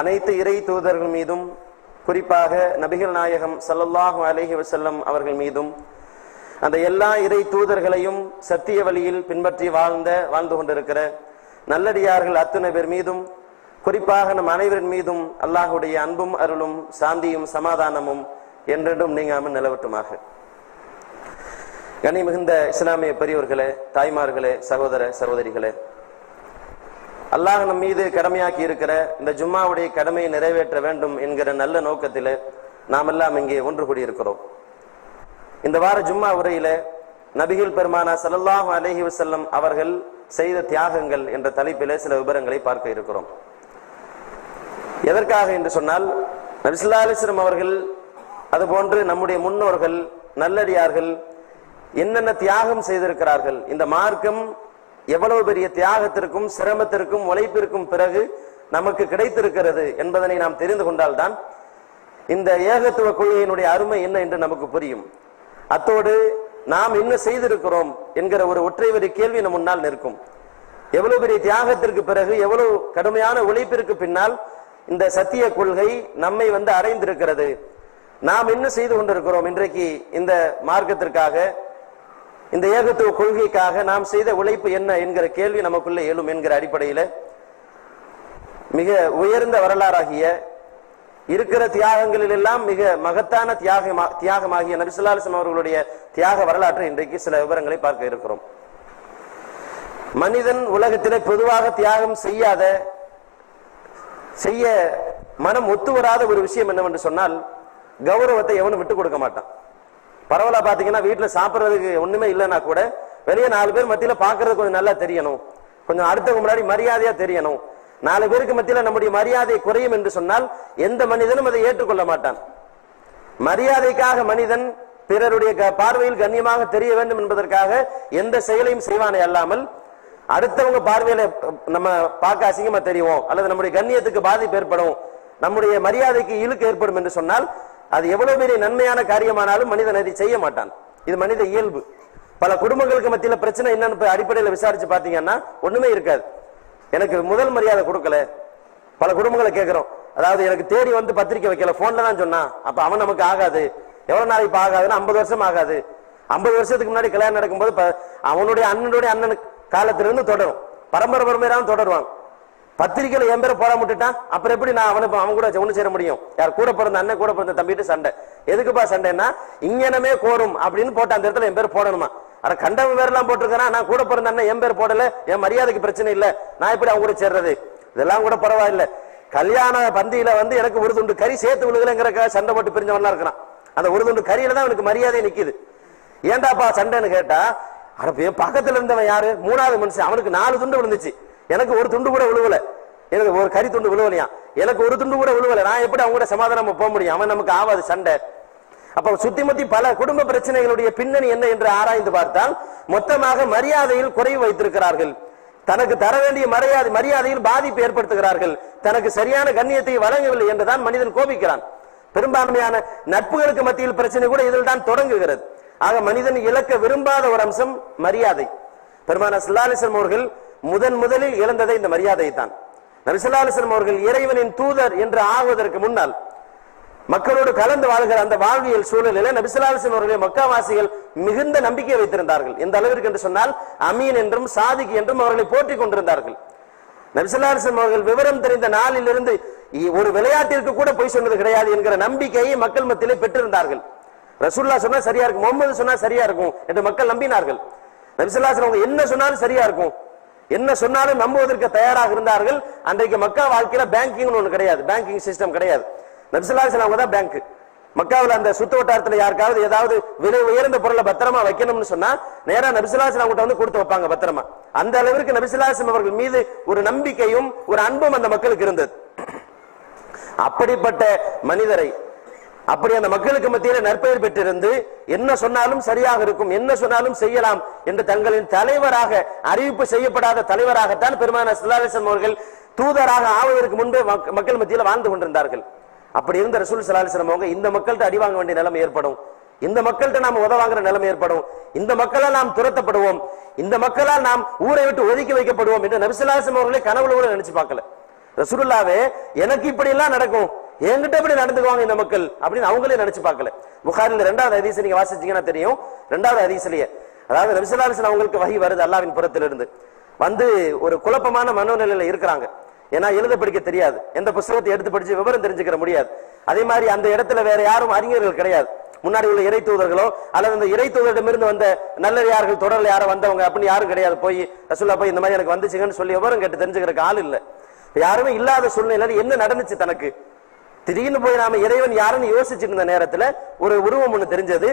அனைத்து இறை தூதர்கள் மீதும் குறிப்பாக நபிகள் நாயகம் ஸல்லல்லாஹு அலைஹி வஸல்லம் அவர்கள் மீதும் அந்த எல்லா இறை தூதர்களையும் சத்திய வழியில் பின்பற்றி வாழ்ந்து கொண்டிருக்கிற நல்லடியார்கள் அத்துணை பேர் மீதும் குறிப்பாக நம் அனைவரின் மீதும் அல்லாஹுடைய அன்பும் அருளும் சாந்தியும் சமாதானமும் என்றென்றும் நீங்காமல் நிலவட்டுமாக. கனி மிகுந்த இஸ்லாமிய பெரியவர்களே, தாய்மார்களே, சகோதர சகோதரிகளே, அல்லாஹ் நம் மீது கடமையாக்கி இருக்கிற இந்த ஜும்மாவுடைய கடமையை நிறைவேற்ற வேண்டும் என்கிற நல்ல நோக்கத்தில் நாம் எல்லாம் இங்கே ஒன்று கூடியிருக்கிறோம். இந்த வார ஜும்மா உரையில நபிகள் பெருமானா ஸல்லல்லாஹு அலைஹி வஸல்லம் அவர்கள் செய்த தியாகங்கள் என்ற தலைப்பிலே சில விவரங்களை பார்க்க இருக்கிறோம். எதற்காக என்று சொன்னால், நபி ஸல்லல்லாஹு அலைஹி வஸல்லம் அவர்கள் அதுபோன்று நம்முடைய முன்னோர்கள் நல்லடியார்கள் என்னென்ன தியாகம் செய்திருக்கிறார்கள், இந்த மார்க்கம் எவ்வளவு பெரிய தியாகத்திற்கும் சிரமத்திற்கும் உழைப்பிற்கும் பிறகு நமக்கு கிடைத்திருக்கிறது என்பதனை நாம் தெரிந்து கொண்டால்தான் இந்த ஏகத்துவ கொள்கையினுடைய அருமை என்ன என்று நமக்கு புரியும். அத்தோடு நாம் என்ன செய்திருக்கிறோம் என்கிற ஒரு ஒற்றை வரி கேள்வி நம் முன்னால் நிற்கும். எவ்வளவு பெரிய தியாகத்திற்கு பிறகு, எவ்வளவு கடுமையான உழைப்பிற்கு பின்னால் இந்த சத்திய கொள்கை நம்மை அடைந்திருக்கிறது, நாம் என்ன செய்து கொண்டிருக்கிறோம், இன்றைக்கு இந்த மார்க்கத்திற்காக, இந்த ஏகத்துவ கொள்கைக்காக நாம் செய்த உழைப்பு என்ன என்கிற கேள்வி நமக்குள்ள எழும் என்கிற அடிப்படையில் மிக உயர்ந்த வரலாறாகிய இருக்கிற தியாகங்களில் எல்லாம் மிக மகத்தான தியாகமாகிய நபி ஸல்லல்லாஹு அலைஹி வஸல்லம் அவர்களுடைய தியாக வரலாற்றை இன்றைக்கு சில விவரங்களை பார்க்க இருக்கிறோம். மனிதன் உலகத்திலே பொதுவாக தியாகம் செய்ய மனம் ஒத்து வராத ஒரு விஷயம் என்னவென்று சொன்னால், கௌரவத்தை எவனும் விட்டு கொடுக்க மாட்டான். பரவாயில்ல, பாத்தீங்கன்னா வீட்டுல சாப்பிட்றதுக்கு ஒண்ணுமே இல்லைன்னா கூட வெளியே 4 பேர் மத்தியில பாக்குறது கொஞ்சம் நல்லா தெரியணும், கொஞ்சம் அடுத்தவங்க முன்னாடி மரியாதையா தெரியணும். 4 பேருக்கு மத்தியில நம்முடைய மரியாதை குறையும் என்று சொன்னால் எந்த மனிதனும் அதை ஏற்றுக்கொள்ள மாட்டான். மரியாதைக்காக மனிதன் பிறருடைய பார்வையில் கண்ணியமாக தெரிய வேண்டும் என்பதற்காக எந்த செயலையும் செய்வானே அல்லாமல், அடுத்தவங்க பார்வையில நம்ம பார்க்க அசிங்கமா தெரியும் அல்லது நம்முடைய கண்ணியத்துக்கு பாதிப்பு ஏற்படும், நம்முடைய மரியாதைக்கு இழுக்கு ஏற்படும் என்று சொன்னால் அது எவ்வளவு பெரிய நன்மையான காரியமானாலும் மனிதன் அதை செய்ய மாட்டான். இது மனித இயல்பு. பல குடும்பங்களுக்கு மத்தியில பிரச்சனை என்னன்னு அடிப்படையில் விசாரிச்சு பாத்தீங்கன்னா ஒண்ணுமே இருக்காது. எனக்கு முதல் மரியாதை கொடுக்கல, பல குடும்பங்களை கேட்கிறோம். அதாவது எனக்கு தேடி பத்திரிக்கை வைக்கல, போன்ல தான் சொன்னா, அப்ப அவன் நமக்கு ஆகாது. எவ்வளவு நாளைக்கு இப்ப ஆகாதுன்னா 50 வருஷம் ஆகாது. 50 வருஷத்துக்கு முன்னாடி கல்யாணம் நடக்கும்போது அவனுடைய அண்ணனுடைய காலத்திலிருந்து தொடரும், பரம்பரையாக தொடருவான். பத்திரிகையில என் பேரை போட முட்டுட்டான், அப்புறம் எப்படி நான் அவன் கூட ஒண்ணு சேர முடியும்? யார் கூட பிறந்த அண்ணன் கூட பிறந்த தம்பிட்டு சண்டை. எதுக்குப்பா சண்டைன்னா, இங்கனமே கோரும் அப்படின்னு போட்ட அந்த இடத்துல என் பேர் போடணுமா? ஆனா கண்டவன் பேர் எல்லாம் போட்டிருக்கான், நான் கூட பிறந்த அண்ணன் என் பேர் போடல, என் மரியாதைக்கு பிரச்சனை இல்ல, நான் எப்படி அவங்க கூட சேர்றது? இதெல்லாம் கூட பரவாயில்ல. கல்யாண பந்தியில எனக்கு ஒரு துண்டு கறி சேர்த்து விழுகலங்கிறக்காக சண்டை போட்டு பிரிஞ்சவனா இருக்கிறான். அந்த ஒரு துண்டு கறியில தான் அவனுக்கு மரியாதை நிக்குது. ஏண்டாப்பா சண்டைன்னு கேட்டா, பக்கத்துல இருந்தவன் யாரு? 3வது மனுஷன், அவனுக்கு 4 துண்டு விழுந்துச்சு, எனக்கு ஒரு துண்டு கூட விழுவல, எனக்கு ஒரு கறி துண்டு விழுவலையா, எனக்கு ஒரு துண்டு கூட விழுவல, நான் எப்படி அவங்க கூட சமாதானம் போக முடியும்? அவன் நமக்கு ஆவாது சண்டை. அப்ப சுத்தி முத்தி பல குடும்ப பிரச்சனைகளுடைய பின்னணி என்ன என்று ஆராய்ந்து பார்த்தால் மொத்தமாக மரியாதையில் குறைவு வைத்திருக்கிறார்கள். தனக்கு தர வேண்டிய மரியாதையில் பாதிப்பு ஏற்படுத்துகிறார்கள். தனக்கு சரியான கண்ணியத்தை வழங்கவில்லை என்றுதான் மனிதன் கோபிக்கிறான். பெரும்பான்மையான நட்புகளுக்கு மத்தியில் பிரச்சனை கூட இதில் தான் தொடங்குகிறது. ஆக மனிதன் இழக்க விரும்பாத ஒரு அம்சம் மரியாதை. பெருமானார் ஸல்லல்லாஹு அலைஹி வஸல்லம் அவர்கள் முதலில் இழந்ததை இந்த மரியாதை தான். நபி ஸல்லல்லாஹு அலைஹி வஸல்லம் அவர்கள் இறைவனின் தூதர் என்று ஆகுவதற்கு முன்னால் மக்களோடு கலந்து வாழ்கிற அந்த வாழ்வியல் சூழலில் நபி ஸல்லல்லாஹு அலைஹி வஸல்லம் அவர்கள் மக்காவாசிகள் மிகுந்த நம்பிக்கை வைத்திருந்தார்கள். எந்த அளவிற்கு என்று சொன்னால், அமீன் என்றும் சாதிக் என்றும் அவர்களை போற்றிக் கொண்டிருந்தார்கள். நபி ஸல்லல்லாஹு அலைஹி வஸல்லம் அவர்கள் விவரம் தெரிந்த நாளில் இருந்து ஒரு விளையாட்டிற்கு கூட போய் சொன்னது கிடையாது என்கிற நம்பிக்கையை மக்கள் மத்தியிலே பெற்றிருந்தார்கள். ரசூலுல்லாஹ் சொன்னா சரியா இருக்கும், முஹம்மது சொன்னா சரியா இருக்கும் என்று மக்கள் நம்பினார்கள். நபி ஸல்லல்லாஹு அலைஹி வஸல்லம் என்ன சொன்னாலும் சரியா இருக்கும், என்ன சொன்னாலும் நம்புவதற்கு தயாராக இருந்தார்கள். அன்றைக்கு மக்கா வாழ்க்கையில பேங்கிங் ஒண்ணு கிடையாது, பேங்கிங் சிஸ்டம் கிடையாது. நபி ஸல்லல்லாஹு அலைஹி வஸல்லம் தான் பேங்க். மக்காவில் அந்த சுத்த வட்டாரத்தில் யாருக்காவது ஏதாவது விலை உயர்ந்த பொருளை பத்திரமா வைக்கணும்னு சொன்னா நேரா நபி ஸல்லல்லாஹு அலைஹி வஸல்லம் கொடுத்து வைப்பாங்க பத்திரமா. அந்த அளவிற்கு நபி ஸல்லல்லாஹு அலைஹி வஸல்லம் அவர்கள் மீது ஒரு நம்பிக்கையும் ஒரு அன்பும் அந்த மக்களுக்கு இருந்தது. அப்படிப்பட்ட மனிதரை, அப்படி அந்த மக்களுக்கு மத்தியில நற்பெயர் பெற்றிருந்து என்ன சொன்னாலும் சரியாக இருக்கும், என்ன சொன்னாலும் செய்யலாம் என்று தங்களின் தலைவராக, அறிவிப்பு செய்யப்படாத தலைவராகத்தான் பெருமானார் ஸல்லல்லாஹு அலைஹி வஸல்லம் அவர்கள் தூதராக ஆவதற்கு முன்பே மக்கள் மத்தியில வாழ்ந்து கொண்டிருந்தார்கள். அப்படி இருந்த ரசூல் ஸல்லல்லாஹு அலைஹி வஸல்லம் அவங்க இந்த மக்கள்கிட்ட அடி வாங்க வேண்டிய நிலைமை ஏற்படும், இந்த மக்கள்கிட்ட நாம் உதவாங்கிற நிலைமை ஏற்படும், இந்த மக்களால் நாம் துரத்தப்படுவோம், இந்த மக்களால் நாம் ஊரை விட்டு ஒதுக்கி வைக்கப்படுவோம் என்று நபி ஸல்லல்லாஹு அலைஹி வஸல்லம் அவர்களே கனவுல கூட நினைச்சு பார்க்கல. ரசூலுல்லாவே எனக்கு இப்படி எல்லாம் நடக்கும், என்கிட்ட எப்படி நடந்துக்குவாங்க இந்த மக்கள் அப்படின்னு அவங்களே நினைச்சு பார்க்கல. புகாரில 2வது ஹதீஸ் நீங்க வாசிச்சீங்கன்னா தெரியும். 2வது ஹதீஸ்லயே அதாவது நபி ஸல்லல்லாஹு அலைஹி வஸல்லம் அவங்களுக்கு வஹி வருது அல்லாஹ்வின் புறத்திலிருந்து. வந்து ஒரு குழப்பமான மனோநிலையில இருக்கிறாங்க. ஏன்னா எழுத படிக்க தெரியாது, எந்த புத்தகத்தை எடுத்து படிச்சு விவரம் தெரிஞ்சுக்கிற முடியாது. அதே மாதிரி அந்த இடத்துல வேற யாரும் அறிஞர்கள் கிடையாது. முன்னாடி உள்ள இறை தூதர்களோ அல்லது அந்த இறை தூதரிடமிருந்து வந்த நல்லறியார்கள் தொடர்ல யாரும் வந்தவங்க அப்படின்னு யாரும் கிடையாது. போய் ரசூலுல்லாஹ் போய் இந்த மாதிரி எனக்கு வந்துச்சுங்கன்னு சொல்லி விவரம் கேட்டு தெரிஞ்சுக்கிறதுக்கு ஆள் இல்ல. யாருமே இல்லாத சூழ்நிலையில என்ன நடந்துச்சு தனக்கு திடீர்னு போய் நாம இறைவன் யாருன்னு யோசிச்சுட்டு இருந்த நேரத்துல ஒரு உருவம் ஒண்ணு தெரிஞ்சது.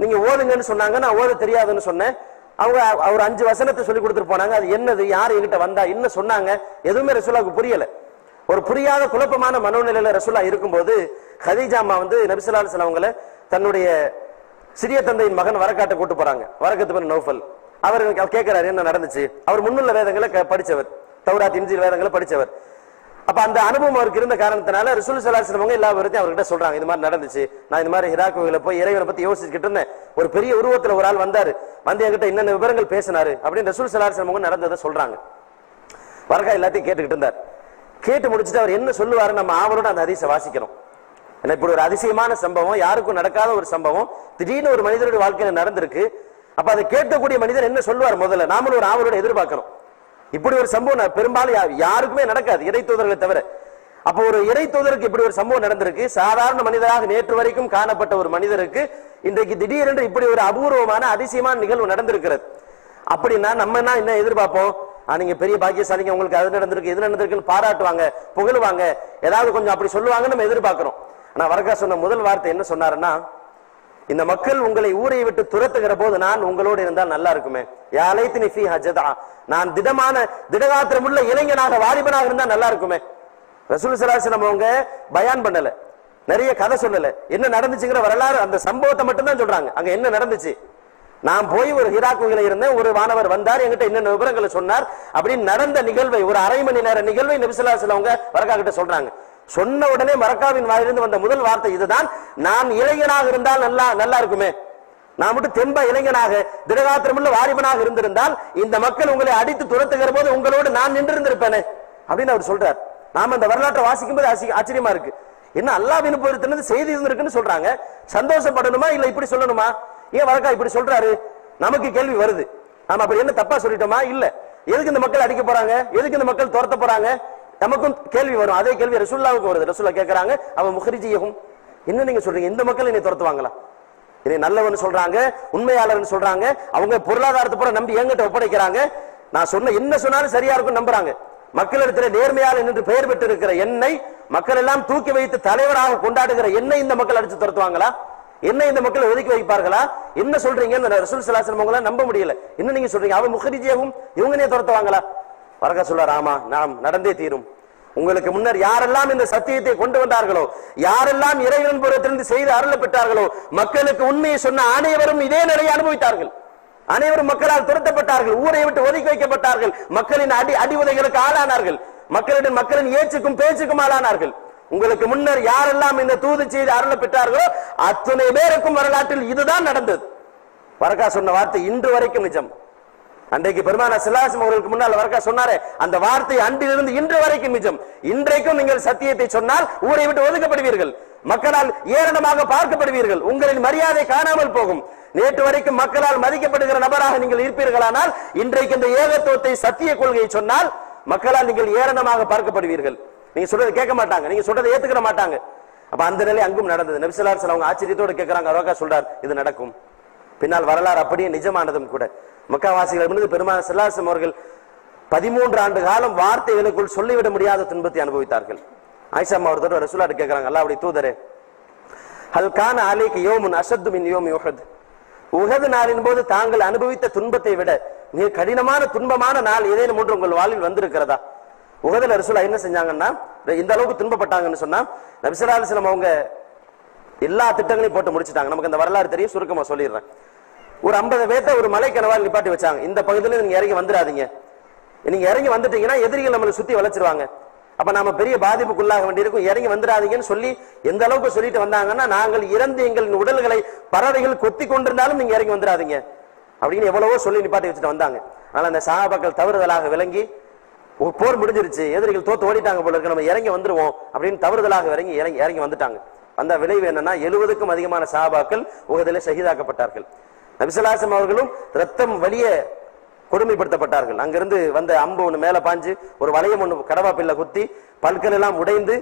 நீங்க ஓதுங்கன்னு சொன்னாங்க, நான் ஓத தெரியாதுன்னு சொன்னேன். அவங்க ஒரு 5 வசனத்தை சொல்லி கொடுத்துட்டு போனாங்க. அது என்னது, யார் என்கிட்ட வந்தா, என்ன சொன்னாங்க, எதுவுமே ரசூலுல்லாஹ்வுக்கு புரியல. ஒரு புரியாத குழப்பமான மனோநிலையில ரசூலுல்லாஹ் இருக்கும்போது கதீஜா அம்மா வந்து நபி ஸல்லல்லாஹு அலைஹி வஸல்லம் அவங்கள தன்னுடைய சிறிய தந்தையின் மகன் வரக்காட்ட கூட்டு போறாங்க. வரக்கத்து பின் நௌஃபல் அவர் கேட்கிறாரு என்ன நடந்துச்சு. அவர் முன்னுள்ள வேதங்களை படிச்சவர், தௌராத் இன்ஜீல் வேதங்களை படிச்சவர். அப்ப அந்த அனுபவம் அவருக்கு இருந்த காரணத்தினால ரசூல் ஸல்லல்லாஹு அலைஹி வஸல்லம் எல்லா விவரத்தையும் அவர்கிட்ட சொல்றாங்க. இந்த மாதிரி நடந்துச்சு, நான் இந்த மாதிரி ஹிரா கோவில போய் இறைவனை பத்தி யோசிச்சுக்கிட்டு இருந்தேன், ஒரு பெரிய உருவத்துல ஒரு ஆள் வந்தாரு, வந்து என்கிட்ட என்னென்ன விவரங்கள் பேசினாரு அப்படின்னு ரசூல் ஸல்லல்லாஹு அலைஹி வஸல்லம் நடந்ததை சொல்றாங்க. வரக்கா எல்லாத்தையும் கேட்டுக்கிட்டு இருந்தார். கேட்டு முடிச்சுட்டு அவர் என்ன சொல்லுவாரு நம்ம ஆவலோட அந்த ஹதீஸை வாசிக்கிறோம். ஏன்னா இப்படி ஒரு அதிசயமான சம்பவம், யாருக்கும் நடக்காத ஒரு சம்பவம் திடீர்னு ஒரு மனிதனுடைய வாழ்க்கையில நடந்திருக்கு. அப்ப அதை கேட்கக்கூடிய மனிதர் என்ன சொல்லுவார் முதல்ல நாமளும் ஒரு ஆவலோட எதிர்பார்க்கிறோம். இப்படி ஒரு சம்பவம் பெரும்பாலும் யாருக்குமே நடக்காது, இறை தூதர்களை தவிர. அப்போ ஒரு இறை தூதருக்கு இப்படி ஒரு சம்பவம் நடந்திருக்கு. சாதாரண மனிதராக நேற்று வரைக்கும் காணப்பட்ட ஒரு மனிதருக்கு இன்றைக்கு திடீரென்று இப்படி ஒரு அபூர்வமான அதிசயமான நிகழ்வு நடந்திருக்கிறது. அப்படின்னா நம்ம என்ன எதிர்பார்ப்போம், நீங்க பெரிய பாக்கியசாலிங்க, உங்களுக்கு அது நடந்திருக்கு இது நடந்திருக்குன்னு பாராட்டுவாங்க, புகழுவாங்க, ஏதாவது கொஞ்சம் அப்படி சொல்லுவாங்கன்னு நம்ம எதிர்பார்க்கிறோம். ஆனா வரக்கா சொன்ன முதல் வார்த்தை என்ன சொன்னாருன்னா, இந்த மக்கள் உங்களை ஊரை விட்டு துரத்துகிற போது நான் உங்களோடு இருந்தால் நல்லா இருக்குமே, யாலைத்தினி ஃபீ ஹஜதா, நான் திடகாத்திரம் உள்ள இளைஞனாக வாலிபனாக இருந்தா நல்லா இருக்குமே. ரசூல் ஸல்லல்லாஹு அலைஹி வஸல்லம் அவங்க பயான் பண்ணல, நிறைய கதை சொல்லல, என்ன நடந்துச்சுங்கிற வரலாறு அந்த சம்பவத்தை மட்டும் தான் சொல்றாங்க. அங்க என்ன நடந்துச்சு, நான் போய் ஒரு ஹிரா குகையில இருந்தேன், ஒரு வானவர் வந்தார், என்கிட்ட என்னென்ன விவரங்களை சொன்னார் அப்படின்னு நடந்த நிகழ்வை, ஒரு அரை மணி நேர நிகழ்வை நபி ஸல்லல்லாஹு அலைஹி வஸல்லம் அவங்க வரக்கா கிட்ட சொல்றாங்க. சொன்ன உடனே மரக்காவின் வாயிலிருந்து வந்த முதல் வார்த்தை இதுதான், நான் இளைஞனாக இருந்தால் நல்லா இருக்குமே, நான் மட்டும் தெம்ப இளைஞனாக திடகாத்திரமுள்ள வாலிபனாக இருந்திருந்தால் இந்த மக்கள் உங்களை அடித்து துரத்துகிற போது உங்களோடு நான் நின்று இருந்திருப்பேனே அப்படின்னு அவர் சொல்றார். நாம அந்த வரலாற்றை வாசிக்கும் போது ஆச்சரியமா இருக்கு. என்ன அல்லாஹ்வின் பொறுத்திருந்து செய்தி இருந்திருக்குன்னு சொல்றாங்க, சந்தோஷப்படணுமா இல்ல இப்படி சொல்லணுமா, ஏன் வரக்கா இப்படி சொல்றாரு, நமக்கு கேள்வி வருது. நாம அப்படி என்ன தப்பா சொல்லிட்டோமா, இல்ல எதுக்கு இந்த மக்கள் அடிக்க போறாங்க, எதுக்கு இந்த மக்கள் துரத்த போறாங்க, நமக்கும் கேள்வி வரும். அதே கேள்வி ரசூலுல்லாஹ்வுக்கு வருது. ரசூலுல்லாஹ் கேட்கறாங்க, அவன் முஹ்ரிஜியஹும், என்ன நீங்க சொல்றீங்க, இந்த மக்கள் என்னை துரத்துவாங்களா, என்னை நல்லவன் சொல்றாங்க, உண்மையாளர்னு சொல்றாங்க, அவங்க பொருளாதாரத்தை பூரா நம்பி என்கிட்ட ஒப்படைக்கிறாங்க, நான் சொன்ன என்ன சொன்னாலும் சரியா இருக்கும் நம்புறாங்க, மக்களிடத்துல நேர்மையாளர் என்று பெயர் பெற்று இருக்கிற என்னை மக்கள் எல்லாம் தூக்கி வைத்து தலைவராக கொண்டாடுகிற என்னை இந்த மக்கள் அடிச்சு துரத்துவாங்களா, என்ன இந்த மக்கள் ஒதுக்கி வைப்பார்களா, என்ன சொல்றீங்கன்னு ரசூல் ஸல்லல்லாஹு அலைஹி வஸல்லம் நம்ப முடியல. என்ன நீங்க சொல்றீங்க, அவன் முஹ்ரிஜியஹும், இவங்கனே துரத்துவாங்களா? வரக்கா சொல்றார், ஆமா நாம் நடந்தே தீரும். உங்களுக்கு முன்னர் யாரெல்லாம் இந்த சத்தியத்தை கொண்டு வந்தார்களோ, யாரெல்லாம் இறைவன் புறத்திலிருந்து செய்து அருள பெற்றார்களோ, மக்களுக்கு உண்மையை சொன்ன அனைவரும் இதே நிலையை அனுபவித்தார்கள். அனைவரும் மக்களால் துரத்தப்பட்டார்கள், ஊரை விட்டு ஒதுக்கி வைக்கப்பட்டார்கள், மக்களின் அடி உதைகளுக்கு ஆளானார்கள், மக்களின் ஏச்சுக்கும் பேச்சுக்கும் ஆளானார்கள். உங்களுக்கு முன்னர் யாரெல்லாம் இந்த தூது செய்து அருள பெற்றார்களோ அத்தனை பேருக்கும் வரலாற்றில் இதுதான் நடந்தது. வரக்கா சொன்ன வார்த்தை இன்று வரைக்கும் நிஜம். அன்றைக்கு பெருமானார் ஸல்லல்லாஹு அலைஹி வஸல்லம் அவர்களுக்கு முன்னால் வரக்கா சொன்னாரே, அந்த வார்த்தை அன்றிலிருந்து இன்று வரைக்கும் நிஜம். இன்றைக்கும் நீங்கள் சத்தியத்தை சொன்னால் ஊரை விட்டு ஒதுக்கப்படுவீர்கள், மக்களால் ஏளனமாக பார்க்கப்படுவீர்கள், உங்களின் மரியாதை காணாமல் போகும். நேற்று வரைக்கும் மக்களால் மதிக்கப்படுகிற நபராக நீங்கள் இருப்பீர்களானால் இன்றைக்கு இந்த ஏகத்துவத்தை சத்திய கொள்கையை சொன்னால் மக்களால் நீங்கள் ஏளனமாக பார்க்கப்படுவீர்கள். நீங்க சொல்றதை கேட்க மாட்டாங்க, நீங்க சொல்றதை ஏத்துக்கிற மாட்டாங்க. அப்ப அந்த நிலை அங்கும் நடந்தது. நபி ஸல்லல்லாஹு அலைஹி வஸல்லம் அவங்க ஆச்சரியத்தோடு கேட்கிறாங்க, வரக்கா சொல்றார் இது நடக்கும். பின்னால் வரலாறு அப்படியே நிஜமானதும் கூட. மக்காவாசிகள் பெருமானார் ஸல்லல்லாஹு அலைஹி வஸல்லம் அவர்கள் 13 ஆண்டு காலம் வார்த்தைகளுக்குள் சொல்லிவிட முடியாத துன்பத்தை அனுபவித்தார்கள். ஆயிஷா அம்மா ஒருத்தர் ரசூலுல்லாஹ் கேட்கிறாங்க, அல்லாஹ்வுடைய தூதரே, ஹல் கான அலைக யௌமுன் அஷத்து மின் யௌமி உஹத், உஹது நாளின் போது தாங்கள் அனுபவித்த துன்பத்தை விட மிக கடினமான துன்பமான நாள் ஏதேனும் ஒன்று உங்கள் வாழ்வில் வந்திருக்கிறதா? உஹதுல ரசூலுல்லாஹ் என்ன செஞ்சாங்கன்னா, இந்த அளவுக்கு துன்பப்பட்டாங்கன்னு சொன்னா நபி ஸல்லல்லாஹு அலைஹி வஸல்லம் அவங்க எல்லா திட்டங்களையும் போட்டு முடிச்சிட்டாங்க. நமக்கு இந்த வரலாறு தெரியும், சுருக்கமா சொல்லிடுறேன். ஒரு 50 பேர்த்த ஒரு மலைக்கணவால் நிப்பாட்டி வச்சாங்க, இந்த பகுதியில நீங்க இறங்கி வந்துடாதீங்க, நீங்க இறங்கி வந்துட்டீங்கன்னா எதிரிகள் நம்மளை சுத்தி வளைச்சிருவாங்க, அப்ப நாம பெரிய பாதிப்புக்குள்ளாக வேண்டியிருக்கும், இறங்கி வந்துடாதீங்கன்னு சொல்லி எந்த அளவுக்கு சொல்லிட்டு வந்தாங்கன்னா, நாங்கள் இறந்து எங்களின் உடல்களை பறவைகள் கொத்தி கொண்டிருந்தாலும் நீங்க இறங்கி வந்துடாதீங்க அப்படின்னு எவ்வளவோ சொல்லி நிப்பாட்டி வச்சுட்டு வந்தாங்க. ஆனா அந்த சஹாபாக்கள் தவறுதலாக விளங்கி போர் முடிஞ்சிருச்சு, எதிரிகள் தோத்து ஓடிட்டாங்க போல இருக்கு, நம்ம இறங்கி வந்துருவோம் அப்படின்னு தவறுதலாக இறங்கி வந்துட்டாங்க. வந்த விளைவு என்னன்னா 70க்கும் அதிகமான சஹாபாக்கள் உஹதிலே ஷஹீதாக்கப்பட்டார்கள். நபி ஸல்லல்லாஹு அலைஹி வஸல்லம் அவர்களும் ரத்தம் வலிய கொடுமைப்படுத்தப்பட்டார்கள். அங்கிருந்து வந்த அம்பு ஒண்ணு மேல பாஞ்சு ஒரு வளையம் ஒண்ணு கடவாப்பில்ல குத்தி பல்கள் எல்லாம் உடைந்து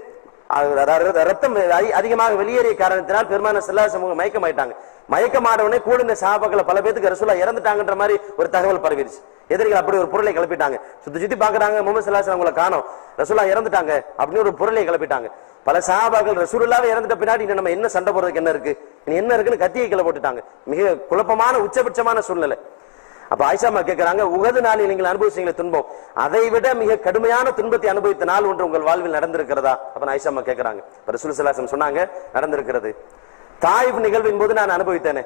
ரத்தம் அதிகமாக வெளியேறிய காரணத்தினால் பெருமான ஸல்லல்லாஹு அலைஹி வஸல்லம் மயக்கமாயிட்டாங்க. மயக்கமானவனே கூட இந்த சஹாபாக்களை பல பேருக்கு ரசூலா இறந்துட்டாங்கன்ற மாதிரி ஒரு தகவல் பரவிடுச்சு. எதிரிகள் அப்படி ஒரு பொருளை கிளப்பிட்டாங்க. சுத்தி பாக்குறாங்க, முஹம்மது ஸல்லல்லாஹு அலைஹி வஸல்லம் உங்களை காணோம், ரசூலா இறந்துட்டாங்க அப்படின்னு ஒரு பொருளை கிளப்பிட்டாங்க. பல சஹாபாக்கள் ரசூலுல்லாஹ் இறந்துட்ட பின்னாடி நம்ம என்ன சண்டை போடுறதுக்கு என்ன இருக்கு, என்ன இருக்குன்னு கத்தியை கிளை போட்டுட்டாங்க. மிக குழப்பமான உச்சபட்சமான சூழ்நிலை. அப்ப ஆயிஷாமா கேட்கிறாங்க, உகது நாளில் நீங்கள் அனுபவிச்சீங்களே துன்பம், அதை விட மிக கடுமையான துன்பத்தை அனுபவித்த நாள் ஒன்று உங்கள் வாழ்வில் நடந்திருக்கிறதா? அப்ப ஆயிஷாமா கேட்கிறாங்க. ரசூல் ஸல்லல்லாஹு அலைஹி வஸல்லம் சொன்னாங்க, நடந்திருக்கிறது. தாயிஃப் நிகழ்வின் போது நான் அனுபவித்தேனே,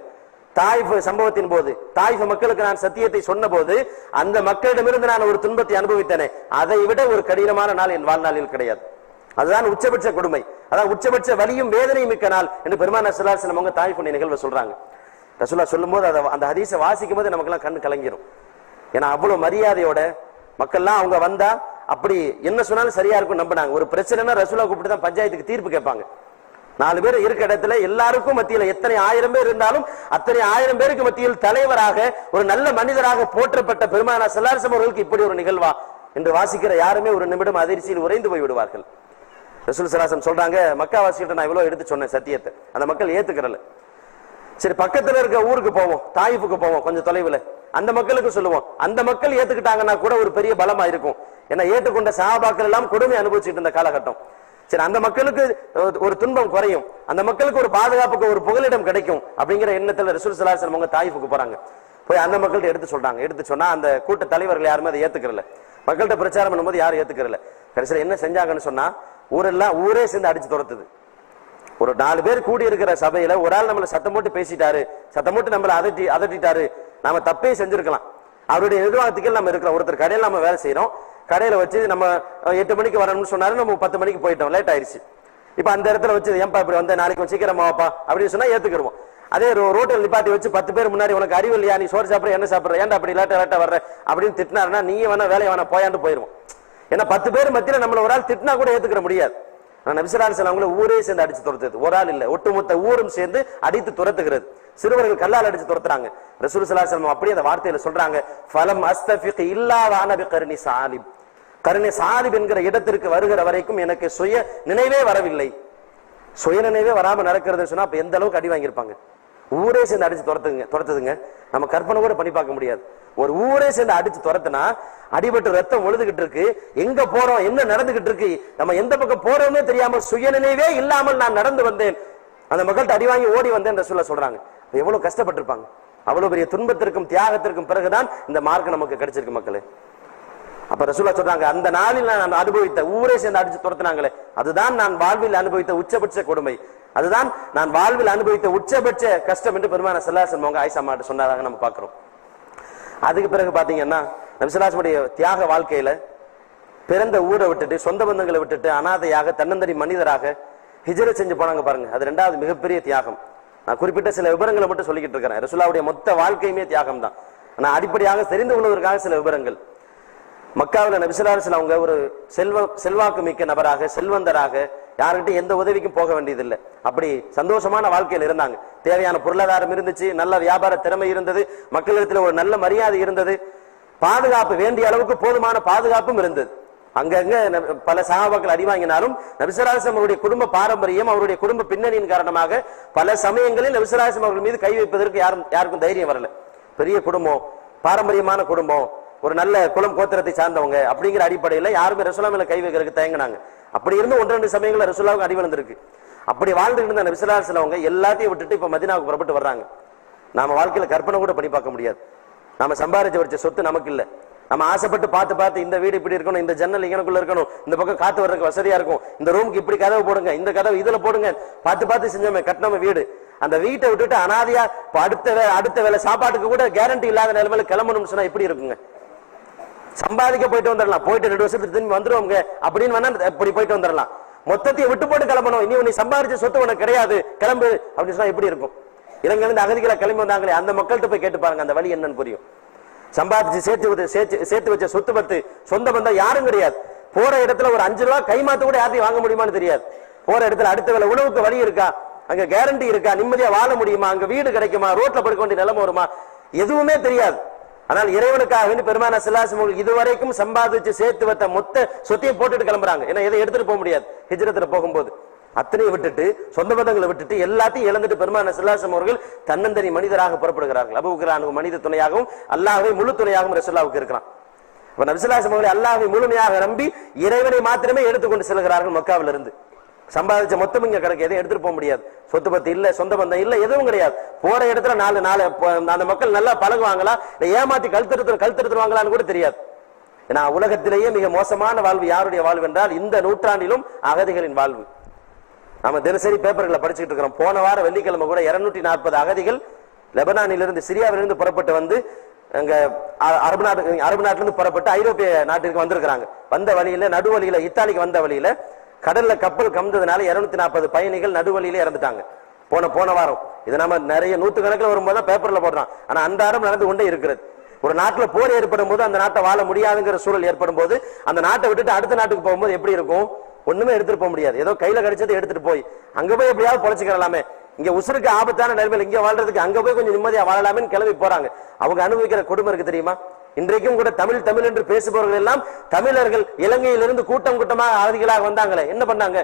தாயிஃப் சம்பவத்தின் போது தாயிஃப் மக்களுக்கு நான் சத்தியத்தை சொன்ன போது அந்த மக்களிடமிருந்து நான் ஒரு துன்பத்தை அனுபவித்தேனே, அதை விட ஒரு கடினமான நாள் என் வாழ்நாளில் கிடையாது. அதுதான் உச்சபட்ச கொடுமை, அதான் உச்சபட்ச வலியும் வேதனையும் மிக்க நாள் என்று பெருமானார் ஸல்லல்லாஹு அலைஹி வஸல்லம் தாயிஃப் நிகழ்வை சொல்றாங்க. ரசூலா சொல்லும் போது அந்த ஹதீஸை வாசிக்கும் போது நமக்கு எல்லாம் கண்ணு கலங்கிரும். ஏன்னா அவ்வளவு மரியாதையோட மக்கள்லாம் அவங்க வந்தா அப்படி என்ன சொன்னாலும் சரியா இருக்கும் நம்பினாங்க. ஒரு பிரச்சனைனா ரசூலா கூப்பிட்டு தான் பஞ்சாயத்துக்கு தீர்ப்பு கேட்பாங்க. 4 பேர் இருக்க இடத்துல எல்லாருக்கும் மத்தியில எத்தனை 1000 பேர் இருந்தாலும் அத்தனை 1000 பேருக்கு மத்தியில் தலைவராக ஒரு நல்ல மனிதராக போற்றப்பட்ட பெருமானார் ஸல்லல்லாஹு அலைஹி வஸல்லம் அவர்களுக்கு இப்படி ஒரு நிகழ்வா என்று வாசிக்கிற யாருமே ஒரு நிமிடம் அதிர்ச்சியில் உறைந்து போய் விடுவார்கள். ரசூல் ஸல்லல்லாஹு அலைஹி வஸல்லம் சொல்றாங்க, மக்காவாசிகிட்ட நான் இவ்வளவு எடுத்து சொன்னேன் சத்தியத்தை, அந்த மக்கள் ஏத்துக்கிறல. சரி, பக்கத்துல இருக்க ஊருக்கு போவோம், தாயிஃபுக்கு போவோம், கொஞ்சம் தொலைவுல, அந்த மக்களுக்கு சொல்லுவோம். அந்த மக்கள் ஏத்துக்கிட்டாங்கன்னா கூட ஒரு பெரிய பலமா இருக்கும். ஏன்னா ஏற்றுக்கொண்ட சஹாபாக்கள் எல்லாம் கொடுமை அனுபவிச்சுட்டு இருந்த காலகட்டம். சரி, அந்த மக்களுக்கு ஒரு துன்பம் குறையும், அந்த மக்களுக்கு ஒரு பாதுகாப்புக்கு ஒரு புகலிடம் கிடைக்கும் அப்படிங்கிற எண்ணத்துல ரசூல் ஸல்லல்லாஹு அலைஹி வஸல்லம் தாயிஃபுக்கு போறாங்க. போய் அந்த மக்கள்கிட்ட எடுத்து சொல்றாங்க. எடுத்து சொன்னா அந்த கூட்ட தலைவர்கள் யாருமே அதை ஏத்துக்கிறல. மக்கள்கிட்ட பிரச்சாரம் பண்ணும்போது யாரும் ஏத்துக்கிறல. கடைசியில் என்ன செஞ்சாங்கன்னு சொன்னா, ஊரே சேர்ந்து அடிச்சு துரத்துது. ஒரு 4 பேர் கூடி இருக்கிற சபையில ஒரு ஆள் நம்மள சத்தம் போட்டு பேசிட்டாரு, சத்தம் போட்டு நம்மள அதட்டிட்டாரு, நாம தப்பே செஞ்சிருக்கலாம். அவருடைய நிர்வாகத்துக்கு நம்ம இருக்கிறோம். ஒருத்தர் கடையில நம்ம வேலை செய்யறோம், கடையில வச்சு நம்ம 8 மணிக்கு வரணும்னு சொன்னாரு, நம்ம 10 மணிக்கு போயிட்டோம், லேட் ஆயிருச்சு. இப்ப அந்த இடத்துல வச்சு ஏன்பா இப்படி வந்த, நாளைக்கு சீக்கிரமா வாப்பா அப்படின்னு சொன்னா ஏத்துக்கிடுவோம். அதே ரோட்டில் நிப்பாட்டி வச்சு 10 பேர் முன்னாடி உனக்கு அறிவு இல்லையா, நீ சோறு சாப்பிட என்ன சாப்பிடுற, ஏன்டா அப்படி லேட்டா வர்ற அப்படின்னு திட்டினாருன்னா நீ வேணா வேலையை வேணா போயாண்டு போயிருவோம். ஏன்னா 10 பேர் மத்தியில நம்மள ஒரு ஆள் திட்டினா கூட ஏத்துக்கிற முடியாது. நபி ஸல்லல்லாஹு அலைஹி வஸல்லம் ஊரே சேர்ந்து அடிச்சு துரத்துது. ஒரு ஆள் இல்ல, ஒட்டுமொத்த ஊரும் சேர்ந்து அடித்து துரத்துகிறது. சிறுவர்கள் கல்லால் அடிச்சு துரத்துறாங்க. ரசூல் ஸல்லல்லாஹு அலைஹி வஸல்லம் அப்படியே அந்த வார்த்தையில சொல்றாங்க, ஃபலம் அஸ்தஃபிக் இல்லா வான பிகர்னி சாலிப், கர்னி சாலிப் என்கிற இடத்திற்கு வருகிற வரைக்கும் எனக்கு சுய நினைவே வரவில்லை. சுய நினைவே வராம நடக்கிறது சொன்னா அப்ப எந்த அளவுக்கு அடி வாங்கியிருப்பாங்க. ஊரே சேர்ந்து அடிச்சு துரத்துதுங்க. நம்ம கற்பனை கூட பண்ணி பார்க்க முடியாது. ஒரு ஊரே சேர்ந்து அடிச்சு துரத்துனா அடிபட்டு ரத்தம் ஒழுதுகிட்டு இருக்கு, எங்க போறோம் என்ன நடந்துகிட்டு இருக்கு, நம்ம எந்த பக்கம் போறோம்னே தெரியாம சுயநினைவே இல்லாமல் நான் நடந்து வந்தேன், அந்த மக்கள்கிட்ட அடி வாங்கி ஓடி வந்தேன் ரசூலுல்லாஹ் சொல்றாங்க. எவ்வளவு கஷ்டப்பட்டிருப்பாங்க. அவ்வளவு பெரிய துன்பத்திற்கும் தியாகத்திற்கும் பிறகுதான் இந்த மார்க்கம் நமக்கு கிடைச்சிருக்கு மக்களே. அப்ப ரசூலுல்லாஹ் சொல்றாங்க, அந்த நாளில் நான் அனுபவித்த ஊரே சேர்ந்து அடிச்சு துரத்துனாங்களே, அதுதான் நான் வாழ்வில் அனுபவித்த உச்சபட்ச கொடுமை, அதுதான் நான் வாழ்வில் அனுபவித்த உச்சபட்ச கஷ்டம் என்று பெருமானார் ஸல்லல்லாஹு அலைஹி வஸல்லம் ஆயிஷா அம்மாட்ட சொன்னாங்க நம்ம பாக்குறோம். அதுக்கு பிறகு பாத்தீங்கன்னா நபி ஸல்லல்லாஹு அலைஹி வஸல்லம் தியாக வாழ்க்கையில பிறந்த ஊரை விட்டுட்டு சொந்த பந்தங்களை விட்டுட்டு அனாதையாக தன்னந்தனி மனிதராக ஹிஜ்ரத் செஞ்சு போனாங்க பாருங்க. அது 2வது மிகப்பெரிய தியாகம். நான் குறிப்பிட்ட சில விவரங்களை மட்டும் சொல்லிக்கிட்டு இருக்கிறேன். ரசூலுல்லாஹ்வுடைய மொத்த வாழ்க்கையுமே தியாகம் தான். ஆனா அடிப்படையாக தெரிந்து கொள்வதற்காக சில விவரங்கள். மக்காவில் நபி ஸல்லல்லாஹு அலைஹி வஸல்லம் அவங்க ஒரு செல்வாக்கு மிக்க நபராக, செல்வந்தராக, யாருக்கிட்ட எந்த உதவிக்கும் போக வேண்டியதில்லை, அப்படி சந்தோஷமான வாழ்க்கையில் இருந்தாங்க. தேவையான பொருளாதாரம் இருந்துச்சு, நல்ல வியாபார திறமை இருந்தது, மக்களிடத்தில் ஒரு நல்ல மரியாதை இருந்தது, பாதுகாப்பு வேண்டிய அளவுக்கு போதுமான பாதுகாப்பும் இருந்தது. அங்கங்க பல சஹாபாக்கள் அடி வாங்கினாலும் நபி ஸல்லல்லாஹு அலைஹி வஸல்லம் அவருடைய குடும்ப பாரம்பரியம், அவருடைய குடும்ப பின்னணியின் காரணமாக பல சமயங்களில் நபி ஸல்லல்லாஹு அலைஹி வஸல்லம் அவர்கள் மீது கை வைப்பதற்கு யாருக்கும் தைரியம் வரல. பெரிய குடும்பம், பாரம்பரியமான குடும்பம், ஒரு நல்ல குலம் கோத்திரத்தை சார்ந்தவங்க அப்படிங்கிற அடிப்படையில் யாருமே ரசூலுல்லாஹ் மேல கை வைக்கிறதுக்கு தயங்கினாங்க. அப்படி இருந்து 1-2 சமயங்களில் ரசூலுல்லாஹ்வுக்கு அடி விழுந்திருக்கு. அப்படி வாழ்ந்துட்டு இருந்த நபி ஸல்லல்லாஹு அலைஹி வஸல்லம் எல்லாத்தையும் விட்டுட்டு இப்ப மதீனாவுக்கு புறப்பட்டு வர்றாங்க. நாம வாழ்க்கையில கற்பனை கூட பண்ணி பார்க்க முடியாது. நாம சம்பாதிச்சு வச்ச சொத்து நமக்கு இல்ல. நம்ம ஆசைப்பட்டு பார்த்து இந்த வீடு இப்படி இருக்கணும், இந்த ஜன்னல் இங்கனுக்குள்ள இருக்கணும், இந்த பக்கம் காத்து வர்றதுக்கு வசதியா இருக்கும், இந்த ரூமுக்கு இப்படி கதவு போடுங்க, இந்த கதவு இதுல போடுங்க, பார்த்து செஞ்சோமே கட்டணம் வீடு. அந்த வீட்டை விட்டுட்டு அனாதையா அடுத்த வேலை சாப்பாட்டுக்கு கூட கேரண்டி இல்லாத நிலைமையில கிளம்பணும்னு சொன்னா எப்படி இருக்குங்க? சம்பாதிக்க போயிட்டு வந்துடலாம், போயிட்டு 2 வருஷத்துக்கு திரும்பி வந்துருவோங்க அப்படின்னு வேணா இப்படி போயிட்டு வந்துடலாம். மொத்தத்தையும் விட்டு போட்டு கிளம்பணும், இனி உன்னை சம்பாதிச்ச சொத்து உனக்கு கிடையாது, கிளம்பு அப்படின்னு சொன்னா எப்படி இருக்கும்? இலங்கையிலிருந்து அகதிகளை கிளம்பி வந்தாங்களே அந்த மக்கள்கிட்ட போய் கேட்டு பாருங்க, அந்த வழி என்னன்னு புரியும். சம்பாதிச்சு சேர்த்து வச்ச சொத்து பத்து சொந்த பந்தம் யாரும் கிடையாது. போற இடத்துல ஒரு 5 ரூபாய் கைமாத்து கூட யாரையும் வாங்க முடியுமான்னு தெரியாது. போற இடத்துல அடுத்த வேலை உணவுக்கு வழி இருக்கா, அங்க கேரண்டி இருக்கா, நிம்மதியா வாழ முடியுமா, அங்க வீடு கிடைக்குமா, ரோட்ல படுக்க வேண்டிய நிலைமை வருமா, எதுவுமே தெரியாது. ஆனால் இறைவனுக்காக பெருமானா ஸல்லல்லாஹு அலைஹி வஸல்லம் இதுவரைக்கும் சம்பாதிச்சு சேர்த்து வைத்த மொத்த சொத்தையும் போட்டுட்டு கிளம்புறாங்க. ஏன்னா எதை எடுத்துட்டு போக முடியாது. ஹிஜ்ரத்துல போகும்போது அத்தனையும் விட்டுட்டு சொந்த பந்தங்களை விட்டுட்டு எல்லாத்தையும் இழந்துட்டு பெருமானா ஸல்லல்லாஹு அலைஹி வஸல்லம் அவர்கள் தன்னந்தனி மனிதராக புறப்படுகிறார்கள். அபூபக்கர் மனித துணையாகவும் அல்லாஹ்வை முழு துணையாகவும் ரசூலுல்லாஹ்வுக்கு இருக்கிறான். அப்ப நபி ஸல்லல்லாஹு அலைஹி வஸல்லம் அல்லாஹ்வை முழுமையாக நம்பி இறைவனை மாத்திரமே எடுத்துக்கொண்டு செல்கிறார்கள். மக்காவில இருந்து சம்பாதிச்ச மொத்தம் இங்க கிடைக்க எதையும் எடுத்துட்டு போக முடியாது. சொத்து பத்து இல்ல, சொந்த பந்தம் இல்ல, எதுவும் கிடையாது. போற இடத்துல நாலு அந்த மக்கள் நல்லா பழகுவாங்களா, ஏமாத்தி கழுத்தெடுத்துருவாங்களான்னு கூட தெரியாது. ஏன்னா உலகத்திலேயே மிக மோசமான வாழ்வு யாருடைய வாழ்வு என்றால் இந்த நூற்றாண்டிலும் அகதிகளின் வாழ்வு. நம்ம தினசரி பேப்பர்களை படிச்சுட்டு இருக்கிறோம். போன வார வெள்ளிக்கிழமை கூட 240 அகதிகள் லெபனானிலிருந்து சிரியாவிலிருந்து புறப்பட்டு வந்து அங்க அரபு நாட்டிலிருந்து புறப்பட்டு ஐரோப்பிய நாட்டிற்கு வந்திருக்கிறாங்க. வந்த வழியில நடுவழியில இத்தாலிக்கு வந்த வழியில கடல்ல கப்பல் கம்ததுனால 240 பயணிகள் நடுவழியில இறந்துட்டாங்க. போன வாரம். இது நம்ம நிறைய 100 கணக்கில் வரும்போது பேப்பர்ல போடுறோம். ஆனா அந்த ஆரம் நடந்து கொண்டே இருக்கிறது. ஒரு நாட்டுல போர் ஏற்படும் போது அந்த நாட்டை வாழ முடியாதுங்கிற சூழல் ஏற்படும் போது அந்த நாட்டை விட்டுட்டு அடுத்த நாட்டுக்கு போகும்போது எப்படி இருக்கும்? ஒண்ணுமே எடுத்துட்டு போக முடியாது. ஏதோ கையில கிடைச்சதை எடுத்துட்டு போய் அங்க போய் எப்படியாவது பொழைச்சிக்கலாமே, இங்க உசுருக்கு ஆபத்தான நிலைமையில் இங்க வாழ்றதுக்கு அங்க போய் கொஞ்சம் நிம்மதியா வாழலாமேன்னு கிளம்பி போறாங்க. அவங்க அனுபவிக்கிற கொடுமை இருக்கு தெரியுமா? இன்றைக்கும் கூட தமிழ் என்று பேசுபவர்கள் எல்லாம் தமிழர்கள் இலங்கையிலிருந்து கூட்டம் கூட்டமாக அகதிகளாக வந்தாங்களே, என்ன பண்ணாங்க?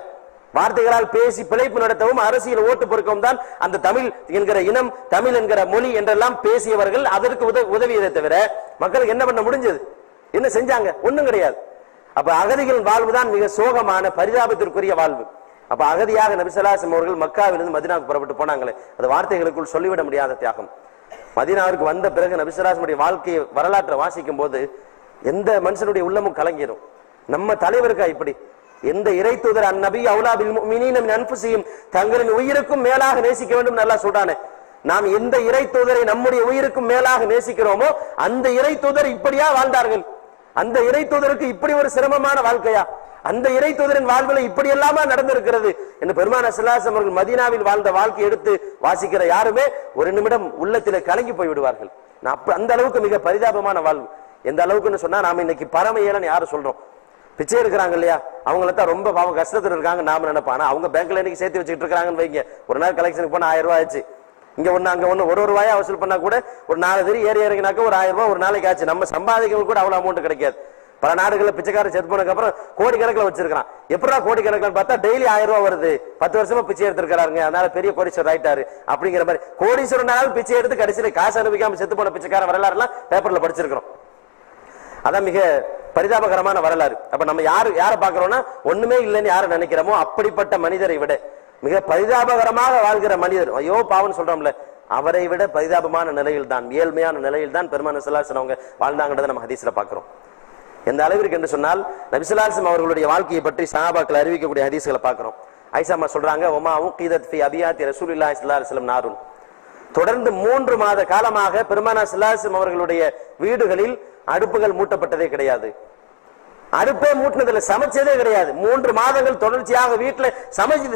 வார்த்தைகளால் பேசி பிழைப்பு நடத்தவும் அரசியல் ஓட்டு பொறுக்கவும் தான் அந்த தமிழ் என்கிற இனம், தமிழ் என்கிற மொழி என்றெல்லாம் பேசியவர்கள் அதற்கு உதவியதை தவிர மக்களுக்கு என்ன பண்ண முடிஞ்சது? என்ன செஞ்சாங்க? ஒண்ணும் கிடையாது. அப்ப அகதிகளின் வாழ்வுதான் மிக சோகமான பரிதாபத்திற்குரிய வாழ்வு. அப்ப அகதியாக நபி ஸல்லல்லாஹு அலைஹி வஸல்லம் அவர்கள் மக்காவிலிருந்து மதீனாவுக்கு புறப்பட்டு போனாங்களே, அது வார்த்தைகளுக்குள் சொல்லிவிட முடியாத தியாகம். மதீனாவிற்கு வந்த பிறகு நபி ஸல்லல்லாஹு அலைஹி வஸல்லம் வாழ்க்கையை வரலாற்றை வாசிக்கும் போது எந்த மனுஷனுடைய உள்ளமும் கலங்கிடும். நம்ம தலைவருக்கா இப்படி? எந்த இறை தூதர் அந்நபி அவுலா பில் முஃமினீன மின் அன்ஃபுஸிஹிம், தங்களின் உயிருக்கும் மேலாக நேசிக்க வேண்டும் நல்லா சொல்றானே. நாம் எந்த இறை தூதரை நம்முடைய உயிருக்கும் மேலாக நேசிக்கிறோமோ அந்த இறை தூதர் இப்படியா வாழ்ந்தார்கள்? அந்த இறை தூதருக்கு இப்படி ஒரு சிரமமான வாழ்க்கையா? அந்த இறை தூதரின் வாழ்வில் இப்படி எல்லாமா நடந்திருக்கிறது என்று பெருமானா ஸல்லல்லாஹு அலைஹி வஸல்லம் அவர்கள் மதீனாவில் வாழ்ந்த வாழ்க்கை எடுத்து வாசிக்கிற யாருமே ஒரு நிமிடம் உள்ளத்திலே கலங்கி போய் விடுவார்கள். அந்த அளவுக்கு மிக பரிதாபமான வாழ்வு. எந்த அளவுக்குன்னு சொன்னா நாம இன்னைக்கு பரம ஏழைன்னு யாரு சொல்றோம்? பிச்சை இருக்கிறாங்க இல்லையா, அவங்கள ரொம்ப பாவம் கஷ்டத்துல இருக்காங்க நாம நினைப்போம். ஆனா அவங்க பேங்க்ல இன்னைக்கு சேர்த்து வச்சுட்டு இருக்காங்கன்னு வைங்க. ஒரு நாள் கலெக்ஷனுக்கு போனா 1000 ரூபாய் ஆச்சு. இங்க ஒண்ணு அங்க ஒண்ணு ஒரு ரூபாயா வசூல் பண்ணா கூட ஒரு 4 தெரி ஏறி இறங்கினாக்க ஒரு 1000 ரூபாய் ஒரு நாளைக்கு ஆச்சு. நம்ம சம்பாதிக்கிறது கூட அவ்வளவு அமௌண்ட் கிடைக்காது. பல நாடுகளில் பிச்சைக்காரர் செத்து போனதுக்கு அப்புறம் கோடி கணக்கில் வச்சிருக்கான். எப்படா கோடி கணக்கில் பார்த்தா டெய்லி 1000 ரூபாய் வருது. 10 வருஷமா பிச்சை எடுத்திருக்காருங்க, அதனால பெரிய கோடீஸ்வரர் ஆயிட்டாரு அப்படிங்கிற மாதிரி. கோடீஸ்வரனாலும் பிச்சை எடுத்து கடைசியில காசு அனுபவிக்காம செத்து போன பிச்சைக்கார வரலாறு எல்லாம் பேப்பர்ல படிச்சிருக்கிறோம். அதான் மிக பரிதாபகரமான வரலாறு. அப்ப நம்ம யாரை பாக்குறோம்னா ஒண்ணுமே இல்லைன்னு யாரை நினைக்கிறோமோ அப்படிப்பட்ட மனிதரை விட மிக பரிதாபகரமாக வாழ்கிற மனிதர், ஐயோ பாவன்னு சொல்றோம்ல, அவரை விட பரிதாபமான நிலையில் தான், ஏழ்மையான நிலையில் தான் பெருமானா ஸல்லல்லாஹு அலைஹி வஸல்லம் வாழ்ந்தாங்கன்றதை நம்ம ஹதீஸ்ல பாக்குறோம். எந்த அளவிற்கு என்று சொன்னால் நபி ஸல்லல்லாஹு அலைஹி வஸல்லம் அவர்களுடைய வாழ்க்கையை பற்றி சஹாபாக்கள் அறிவிக்கக்கூடிய ஹதீஸ்களை பார்க்கிறோம். ஆயிஷா அம்மா சொல்றாங்க, ஒமா உகீதத் ஃபி அபியாத்தி ரசூலுல்லாஹி ஸல்லல்லாஹு அலைஹி வஸல்லம் நாருன். தொடர்ந்து 3 மாத காலமாக பெருமானா ஸல்லல்லாஹு அலைஹி வஸல்லம் அவர்களுடைய வீடுகளில் அடுப்புகள் மூட்டப்பட்டதே கிடையாது. அடுப்பே மூட்டினதுல சமைச்சதே கிடையாது. 3 மாதங்கள் தொடர்ச்சியாக வீட்டுல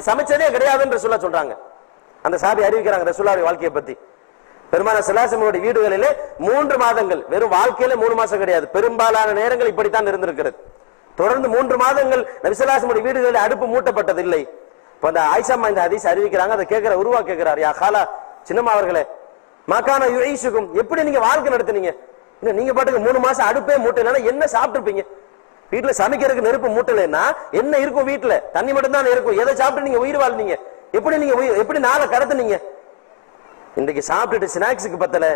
சமைச்சதே கிடையாது என்று சொல்றாங்க. அந்த சாபி அறிவிக்கிறாங்க ரசூலுல்லாஹி வாழ்க்கையை பத்தி. பெருமானா ஸல்லல்லாஹு அலைஹி வஸல்லம் வீடுகளிலே 3 மாதங்கள், வெறும் வாழ்க்கையில 3 மாசம் கிடையாது, பெரும்பாலான நேரங்கள் இப்படித்தான் இருந்திருக்கிறது. தொடர்ந்து 3 மாதங்கள் நபி ஸல்லல்லாஹு அலைஹி வஸல்லம் வீடுகளில் அடுப்பு மூட்டப்பட்டதில்லை. இப்ப அந்த ஆயிஷா அம்மா இந்த ஹதீஸ் அறிவிக்கிறாங்க. அதை கேட்கிற உருவா கேட்கிறார், யா காலா, சின்னம்மா அவர்களே, மக்கான யுஈஷுக்கும், எப்படி நீங்க வாழ்க்கை நடத்துனீங்க? நீங்க பாட்டுக்கு 3 மாசம் அடுப்பே மூட்டலைன்னா என்ன சாப்பிட்டு இருப்பீங்க? வீட்டுல சமைக்கிறதுக்கு நெருப்பு மூட்டலைன்னா என்ன இருக்கும்? வீட்டுல தண்ணி மட்டும் தான் இருக்கும். எதை சாப்பிட்டு நீங்க உயிர் வாழ்ந்தீங்க? எப்படி நாளை கடத்துனீங்க? இன்றைக்கு சாப்பிட்டுட்டு ஸ்நாக்ஸுக்கு பத்தல,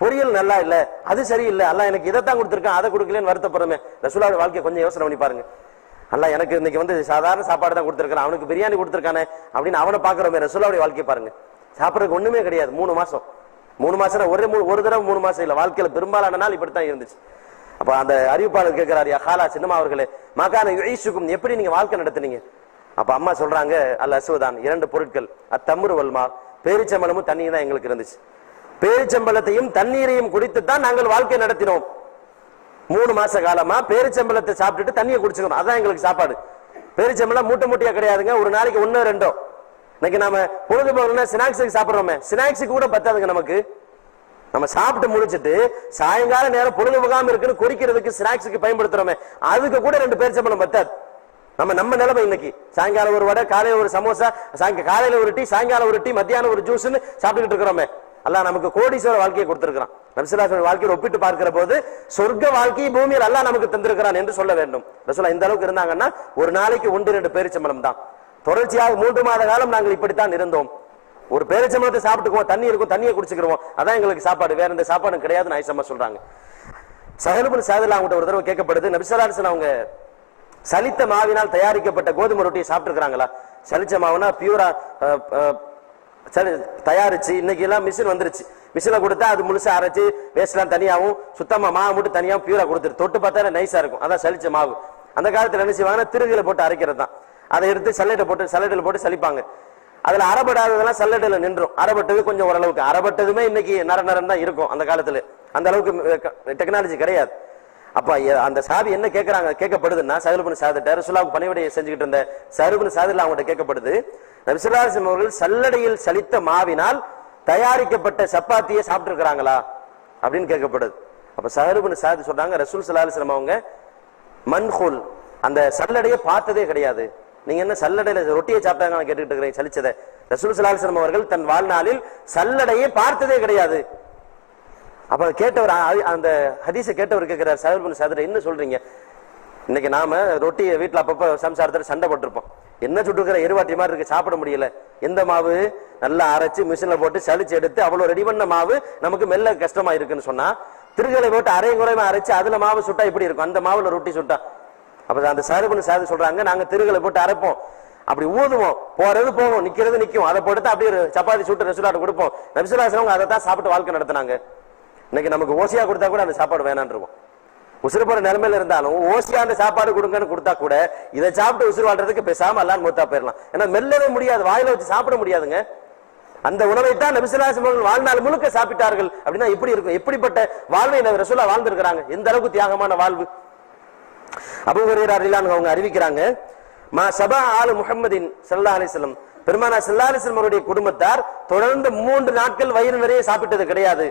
பொரியல் நல்லா இல்ல, அது சரியில்லை, அல்லாஹ் எனக்கு இதைத்தான் கொடுத்துருக்கான் அதை கொடுக்கலன்னு வருத்தப்படுறமே. ரசூலுல்லாஹி வாழ்க்கையை கொஞ்சம் யோசனை பண்ணி பாருங்க. அல்லாஹ் எனக்கு இன்னைக்கு சாதாரண சாப்பாடு தான் கொடுத்துருக்கான், அவனுக்கு பிரியாணி கொடுத்துருக்கானே அப்படின்னு அவனை பாக்குறோமே. ரசூலுல்லாஹி வாழ்க்கையை பாருங்க. சாப்பிடறதுக்கு ஒண்ணுமே கிடையாது. 3 மாசம் 3 மாசம் ஒரு தடவை 3 மாசம் இல்ல, வாழ்க்கையில பெரும்பாலான நாள் இப்படித்தான் இருந்துச்சு. அப்ப அந்த அறிவிப்பாளர் கேட்கிறார், யா காலா, சின்னம்மா அவர்களே, மக்கான யுஈஷுக்கும், எப்படி நீங்க வாழ்க்கை நடத்துனீங்க? அப்ப அம்மா சொல்றாங்க, அல் அஸ்வதான், 2 பொருட்கள், அத்தம்ரு வல்மா, பேரிச்சம்பளமும் தண்ணீர் தான் எங்களுக்கு இருந்துச்சு. பேரிச்சம்பளத்தையும் தண்ணீரையும் குடித்துத்தான் நாங்கள் வாழ்க்கை நடத்தினோம். 3 மாச காலமா பேரிச்சம்பளத்தை சாப்பிட்டுட்டு தண்ணியை குடிச்சுக்கணும், அதான் எங்களுக்கு சாப்பாடு. பேரிச்சம்பளம் மூட்டையா கிடையாதுங்க, ஒரு நாளைக்கு 1 2. இன்னைக்கு நாம பொழுதுபோக்கு ஸ்நாக்ஸுக்கு சாப்பிடுறோமே, ஸ்நாக்ஸுக்கு கூட பத்தாதுங்க நமக்கு. நம்ம சாப்பிட்டு முடிச்சிட்டு சாயங்கால நேரம் பொழுது முகாம் இருக்குன்னு குறிக்கிறதுக்கு ஸ்நாக்ஸுக்கு பயன்படுத்துறோமே, அதுக்கு கூட 2 பேரிச்சம்பழம் பத்தாது. நம்ம நிலைமை இன்னைக்கு சாயங்காலம் ஒரு வடை, காலையில ஒரு சமோசா, காலையில ஒரு டீ, சாயங்காலம் ஒரு டீ, மத்தியானம் ஒரு ஜூஸ்ன்னு சாப்பிட்டுக்கிட்டு இருக்கிறோமே. அல்லாஹ் நமக்கு கோடீஸ்வர வாழ்க்கையை கொடுத்திருக்கிறான். நபி ஸல்லல்லாஹு அலைஹி வாழ்க்கையை ஒப்பிட்டு பார்க்கிற போது சொர்க்க வாழ்க்கையை பூமியில் அல்லாஹ் நமக்கு தந்திருக்கிறான் என்று சொல்ல வேண்டும். ரசூலுல்லாஹ் இந்த அளவுக்கு இருந்தாங்கன்னா ஒரு நாளைக்கு 1-2 பேரிச்சம்பழம் தான். தொடர்ச்சியாக 3 மாத காலம் நாங்கள் இப்படித்தான் இருந்தோம். ஒரு பேரிச்சம்பழத்தை சாப்பிட்டுக்குவோம், தண்ணி இருக்கும், தண்ணியை குடிச்சுக்கிறோம், அதான் எங்களுக்கு சாப்பாடு, வேற எந்த சாப்பாடும் கிடையாதுன்னு ஆயிஷா அம்மா சொல்றாங்க. ஸஹல் இப்னு ஸஅத் அவங்கள்ட்ட ஒரு தடவை கேட்கப்படுது, நபி ஸல்லல்லாஹு அலைஹி அவங்க சலித்த மாவினால் தயாரிக்கப்பட்ட கோதுமை ரொட்டியை சாப்பிட்டு இருக்கிறாங்களா? சலிச்ச மாவுனா பியூரா தயாரிச்சு, இன்னைக்கு எல்லாம் மிஷின் வந்துருச்சு, மிஷினை கொடுத்தா அது முழுசா அரைச்சு வேஸ்ட்லாம் தனியாகவும் சுத்தமா மாவு மட்டும் தனியாகவும் பியூரா கொடுத்துரு, தொட்டு பார்த்தா நைஸா இருக்கும், அதான் சலிச்ச மாவு. அந்த காலத்துல என்ன செய்வாங்கன்னா திருகில போட்டு அரைக்கிறது தான். அதை எடுத்து சல்லடையில போட்டு சலிப்பாங்க. அதுல அறப்படாததெல்லாம் சல்லடையில நின்றும், அறப்பட்டது கொஞ்சம் ஓரளவுக்கு, அறப்பட்டதுமே இன்னைக்கு நரம் தான் இருக்கும். அந்த காலத்துல அந்த அளவுக்கு டெக்னாலஜி கிடையாது. அப்ப அந்த சாபி என்ன கேட்கப்படுதுன்னா, ஸஹல் இப்னு ஸஅத் ரசூலுல்லாஹ்வுக்கு பணிவிடையை செஞ்சுக்கிட்டு இருந்த ஸஹல் இப்னு ஸஅத் அவங்கள்ட்ட கேட்கப்படுது, நபி ஸல்லல்லாஹு அலைஹி வஸல்லம் அவர்கள் சல்லடையில் சலித்த மாவினால் தயாரிக்கப்பட்ட சப்பாத்தியை சாப்பிட்டு இருக்கிறாங்களா அப்படின்னு கேட்கப்படுது. அப்ப ஸஹல் இப்னு ஸஅத் சொல்றாங்க, ரசூல் ஸல்லல்லாஹு அலைஹி வஸல்லம் அவங்க மன்ஹுல் அந்த சல்லடையை பார்த்ததே கிடையாது. நீங்க என்ன சல்லடையில ரொட்டியை சாப்பிட்டாங்க கேட்டுக்கிட்டு இருக்கிறீங்க சலிச்சதை. ரசூல் ஸல்லல்லாஹு அலைஹி வஸல்லம் அவர்கள் தன் வாழ்நாளில் சல்லடையை பார்த்ததே கிடையாது. அப்ப கேட்டவர், அந்த ஹதீஸை கேட்டவர் கேட்கிறார், ஸஹல் இப்னு ஸஅத் என்ன சொல்றீங்க? இன்னைக்கு நாம ரொட்டியை வீட்டுல அப்பப்ப சம்சாரத்துல சண்டை போட்டிருப்போம், என்ன சுட்டுக்கிற எருவாட்டி மாதிரி இருக்கு, சாப்பிட முடியல. எந்த மாவு நல்லா அரைச்சு மிஷின்ல போட்டு சலிச்சு எடுத்து அவ்வளவு ரெடி பண்ண மாவு நமக்கு மெல்ல கஷ்டமா இருக்குன்னு சொன்னா, திருகலை போட்டு அரையும் குறையுமா அரைச்சு அதுல மாவு சுட்டா இப்படி இருக்கும், அந்த மாவுல ரொட்டி சுட்டா. அப்ப அந்த ஸஹல் இப்னு ஸஅத் சொல்றாங்க, நாங்க திருகலை போட்டு அரைப்போம், அப்படி ஊதுவோம், போறது போவோம், நிக்கிறது நிக்கும், அதை போட்டு அப்படியே சப்பாத்தி சுட்டு ரசூலுல்லாஹ்ட்ட கொடுப்போம். நபி ஸல்லல்லாஹு அலைஹி வஸல்லம் அதை தான் சாப்பிட்டு வாழ்க்கை நடத்தினாங்க. இன்னைக்கு நமக்கு ஓசியா கொடுத்தா கூட அந்த சாப்பாடு வேணான்னு இருக்கும். உசுறு போற நிலைமையில இருந்தாலும் ஓசியா அந்த சாப்பாடு கொடுங்கன்னு கொடுத்தா கூட இதை சாப்பிட்டு உசுறு வாழ்றதுக்கு பேசாம அல்லாஹ் மூத்தா போயிடலாம். ஏன்னா மெல்லவே முடியாது, வாயில வச்சு சாப்பிட முடியாதுங்க. அந்த உணவை தான் நபி ஸல்லல்லாஹு அலைஹி வஸல்லம் வாழ்நாள் முழுக்க சாப்பிட்டார்கள். அப்படின்னா எப்படி இருக்கும்? எப்படிப்பட்ட வாழ்வை ரசூலுல்லாஹ் வாழ்ந்திருக்கிறாங்க, எந்த அளவுக்கு தியாகமான வாழ்வு. அபூ ஹுரைரா ரலியல்லாஹு அன்ஹு அவங்க அறிவிக்கிறாங்க, மா ஸபா ஆலு முஹம்மதின் ஸல்லல்லாஹு அலைஹி வஸல்லம், பெருமானார் ஸல்லல்லாஹு அலைஹி வஸல்லம் அவருடைய குடும்பத்தார் தொடர்ந்து 3 நாட்கள் வயிறு நிறைய சாப்பிட்டது கிடையாது.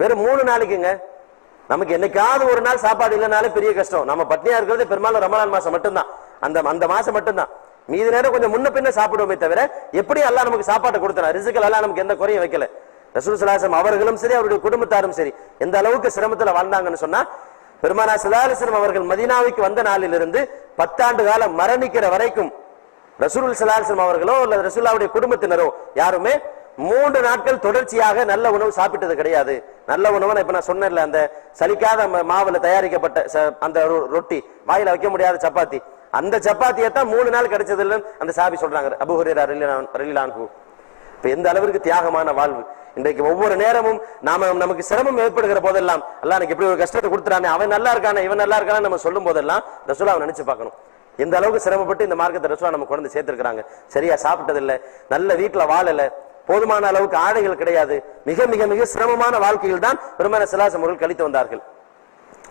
வெறும் 3 நாளைக்குங்க. நமக்கு என்னைக்காவது ஒரு நாள் சாப்பாடு இல்லைனாலே பெரிய கஷ்டம். நம்ம பட்னியா இருக்கிறது பெரும்பாலும் ரமலான் மாசம் மட்டும்தான், அந்த மாசம் மட்டும்தான். மீதி நேரம் கொஞ்சம் முன்ன பின்ன சாப்பிடுவோமே தவிர எப்படி அல்லாஹ் நமக்கு சாப்பாட்டை கொடுத்தா, ரிஸ்க்ல அல்லாஹ் நமக்கு எந்த குறையும் வைக்கல. ரசூல் ஸல்லல்லாஹு அலைஹி வஸல்லம் அவர்களும் சரி அவருடைய குடும்பத்தாரும் சரி எந்த அளவுக்கு சிரமத்துல வாழ்ந்தாங்கன்னு சொன்னா, பெருமானார் ஸல்லல்லாஹு அலைஹி வஸல்லம் அவர்கள் மதீனாவுக்கு வந்த நாளிலிருந்து 10 ஆண்டு காலம் மரணிக்கிற வரைக்கும் ரசூல் ஸல்லல்லாஹு அலைஹி வஸல்லம் அவர்களோ அல்லது ரசூலுல்லாஹ்வுடைய குடும்பத்தினரோ யாருமே 3 நாட்கள் தொடர்ச்சியாக நல்ல உணவு சாப்பிட்டது கிடையாது. நல்ல உணவு இப்ப நான் சொன்னேன்ல, அந்த சலிக்காத மாவுல தயாரிக்கப்பட்ட அந்த ரொட்டி, வாயில வைக்க முடியாத சப்பாத்தி, அந்த சப்பாத்தியை தான் 3 நாள் கிடைச்சது இல்லைன்னு அந்த சாபி சொல்றாங்க, அபூ ஹுரைரா ரலியல்லாஹு அன்ஹு. இப்ப எந்த அளவிற்கு தியாகமான வாழ்வு. இன்றைக்கு ஒவ்வொரு நேரமும் நமக்கு சிரமம் ஏற்படுகிற போதெல்லாம் அல்லாஹ் எனக்கு இப்படி ஒரு கஷ்டத்தை கொடுத்துறானே, அவன் நல்லா இருக்கானே இவன் நல்லா இருக்கானே நம்ம சொல்லும் போதெல்லாம் ரசூலுல்லாஹ் நினைச்சு பார்க்கணும், எந்த அளவுக்கு சிரமப்பட்டு இந்த மார்க்கத்தை ரசூலுல்லாஹ் நம்ம கொண்டு சேர்த்திருக்கிறாங்க. சரியா சாப்பிட்டது இல்ல, நல்ல வீட்டுல வாழல, போதுமான அளவுக்கு ஆடைகள் கிடையாது, மிக மிக மிக சிரமமான வாழ்க்கையில் தான் பெருமானார் ஸல்லல்லாஹு அலைஹி வஸல்லம் கழித்து வந்தார்கள்.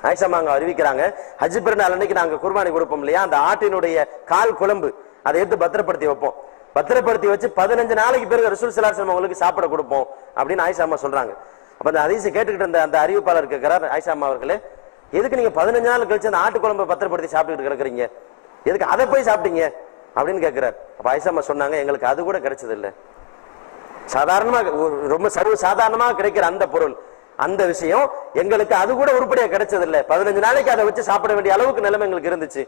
ஆயிஷா அம்மா அறிவிக்கிறாங்க, ஹஜ் பெருநாள் அன்னைக்கு நாங்க குர்பானி கொடுப்போம் இல்லையா, அந்த ஆட்டினுடைய கால் குழம்பு அதை எடுத்து பத்திரப்படுத்தி வைப்போம். பத்திரப்படுத்தி வச்சு 15 நாளைக்கு பிறகு ரசூல் ஸல்லல்லாஹு அலைஹி வஸல்லம் அவங்களுக்கு சாப்பிட கொடுப்போம் அப்படின்னு ஆயிஷா அம்மா சொல்றாங்க. அப்ப அந்த ஹதீஸை கேட்டுக்கிட்டு இருந்த அந்த அறிவிப்பாளர் கேட்கிறார், ஆயிஷா அம்மா அவர்களே, எதுக்கு நீங்க 15 நாள் கழிச்சு அந்த ஆட்டு குழம்பை பத்திரப்படுத்தி சாப்பிட்டுட்டு கிடக்குறீங்க, எதுக்கு அதை போய் சாப்பிட்டீங்க அப்படின்னு கேட்கிறார். அப்ப ஆயிஷா அம்மா சொன்னாங்க, எங்களுக்கு அது கூட கிடைச்சது இல்லை, சாதாரணமா ரொம்ப சர்வ சாதாரணமா கிடைக்கிற அந்த பொருள், அந்த விஷயம் எங்களுக்கு அது கூட உருப்படியா கிடைச்சது இல்ல. 15 நாளைக்கு அதை வச்சு சாப்பிட வேண்டிய அளவுக்கு நிலைமை எங்களுக்கு இருந்துச்சு.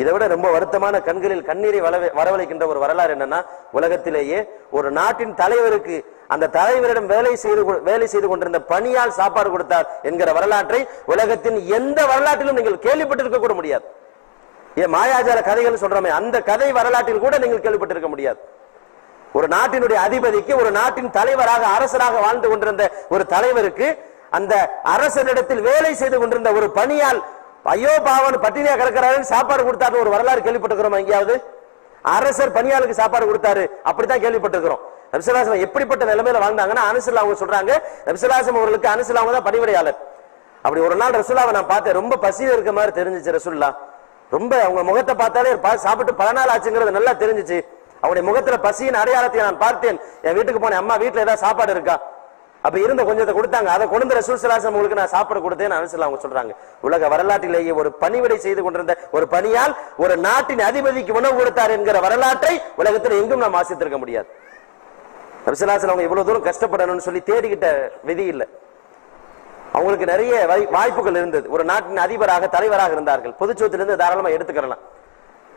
இதை விட ரொம்ப வருத்தமான கண்களில் கண்ணீரை வரவழைக்கின்ற ஒரு வரலாறு என்னன்னா, உலகத்திலேயே ஒரு நாட்டின் தலைவருக்கு அந்த தலைவரிடம் வேலை செய்து கொண்டிருந்த பணியால் சாப்பாடு கொடுத்தார் என்கிற வரலாற்றை உலகத்தின் எந்த வரலாற்றிலும் நீங்கள் கேள்விப்பட்டிருக்க கூட முடியாது. ஏன் மாயாஜால கதைகள் சொல்றோமே, அந்த கதை வரலாற்றில் கூட நீங்கள் கேள்விப்பட்டிருக்க முடியாது. ஒரு நாட்டினுடைய அதிபதிக்கு, ஒரு நாட்டின் தலைவராக அரசராக வாழ்ந்து கொண்டிருந்த ஒரு தலைவருக்கு அந்த அரசனிடத்தில் வேலை செய்து கொண்டிருந்த ஒரு பணியால் ஐயோ பாவன் பட்டினியா கிடக்கிறாரு சாப்பாடு கொடுத்தாரு ஒரு வரலாறு கேள்விப்பட்டிருக்கிறோம் எங்கேயாவது? அரசர் பணியாளுக்கு சாப்பாடு கொடுத்தாரு அப்படித்தான் கேள்விப்பட்டிருக்கிறோம். நபி ஸல்லல்லாஹு அலைஹி வஸல்லம் எப்படிப்பட்ட நிலைமையில வாழ்ந்தாங்கன்னா, அனஸ் அவங்க சொல்றாங்க, நபி ஸல்லல்லாஹு அலைஹி வஸல்லம் அவர்களுக்கு அனஸ் அவங்க தான் பணிவிடையாளர். அப்படி ஒரு நாள் ரசூலுல்லாஹ்வை நான் பார்த்தேன், ரொம்ப பசியா இருக்க மாதிரி தெரிஞ்சிச்சு. ரசூலுல்லாஹ் ரொம்ப அவங்க முகத்தை பார்த்தாலே சாப்பிட்டு 10 நாள் ஆச்சுங்கிறது நல்லா தெரிஞ்சிச்சு. அவருடைய முகத்துல பசியின் அடையாளத்தை நான் பார்த்தேன். என் வீட்டுக்கு போனேன், அம்மா வீட்டுல ஏதாவது சாப்பாடு இருக்கா அப்ப இருந்த கொஞ்சத்தை கொடுத்தாங்க. அதை கொண்டு ரசூல் ஸல்லல்லாஹு அலைஹி வஸல்லம் உங்களுக்கு நான் சாப்பிட கொடுத்தேன்னு அனுசரித்து அவங்க சொல்றாங்க. உலக வரலாற்றிலேயே ஒரு பணிவிடை செய்து கொண்டிருந்த ஒரு பணியால் ஒரு நாட்டின் அதிபதிக்கு உணவு கொடுத்தார் என்கிற வரலாற்றை உலகத்தில் எங்கும் நாம் வாசித்திருக்க முடியாது. நபி ஸல்லல்லாஹு அலைஹி வஸல்லம் அவங்க இவ்வளவு தூரம் கஷ்டப்படணும்னு சொல்லி தேடிக்கிட்ட விதி இல்லை. அவங்களுக்கு நிறைய வாய்ப்புகள் இருந்தது. ஒரு நாட்டின் அதிபராக தலைவராக இருந்தார்கள். பொதுச்சொத்திலிருந்து தாராளமா எடுத்துக்கலாம்.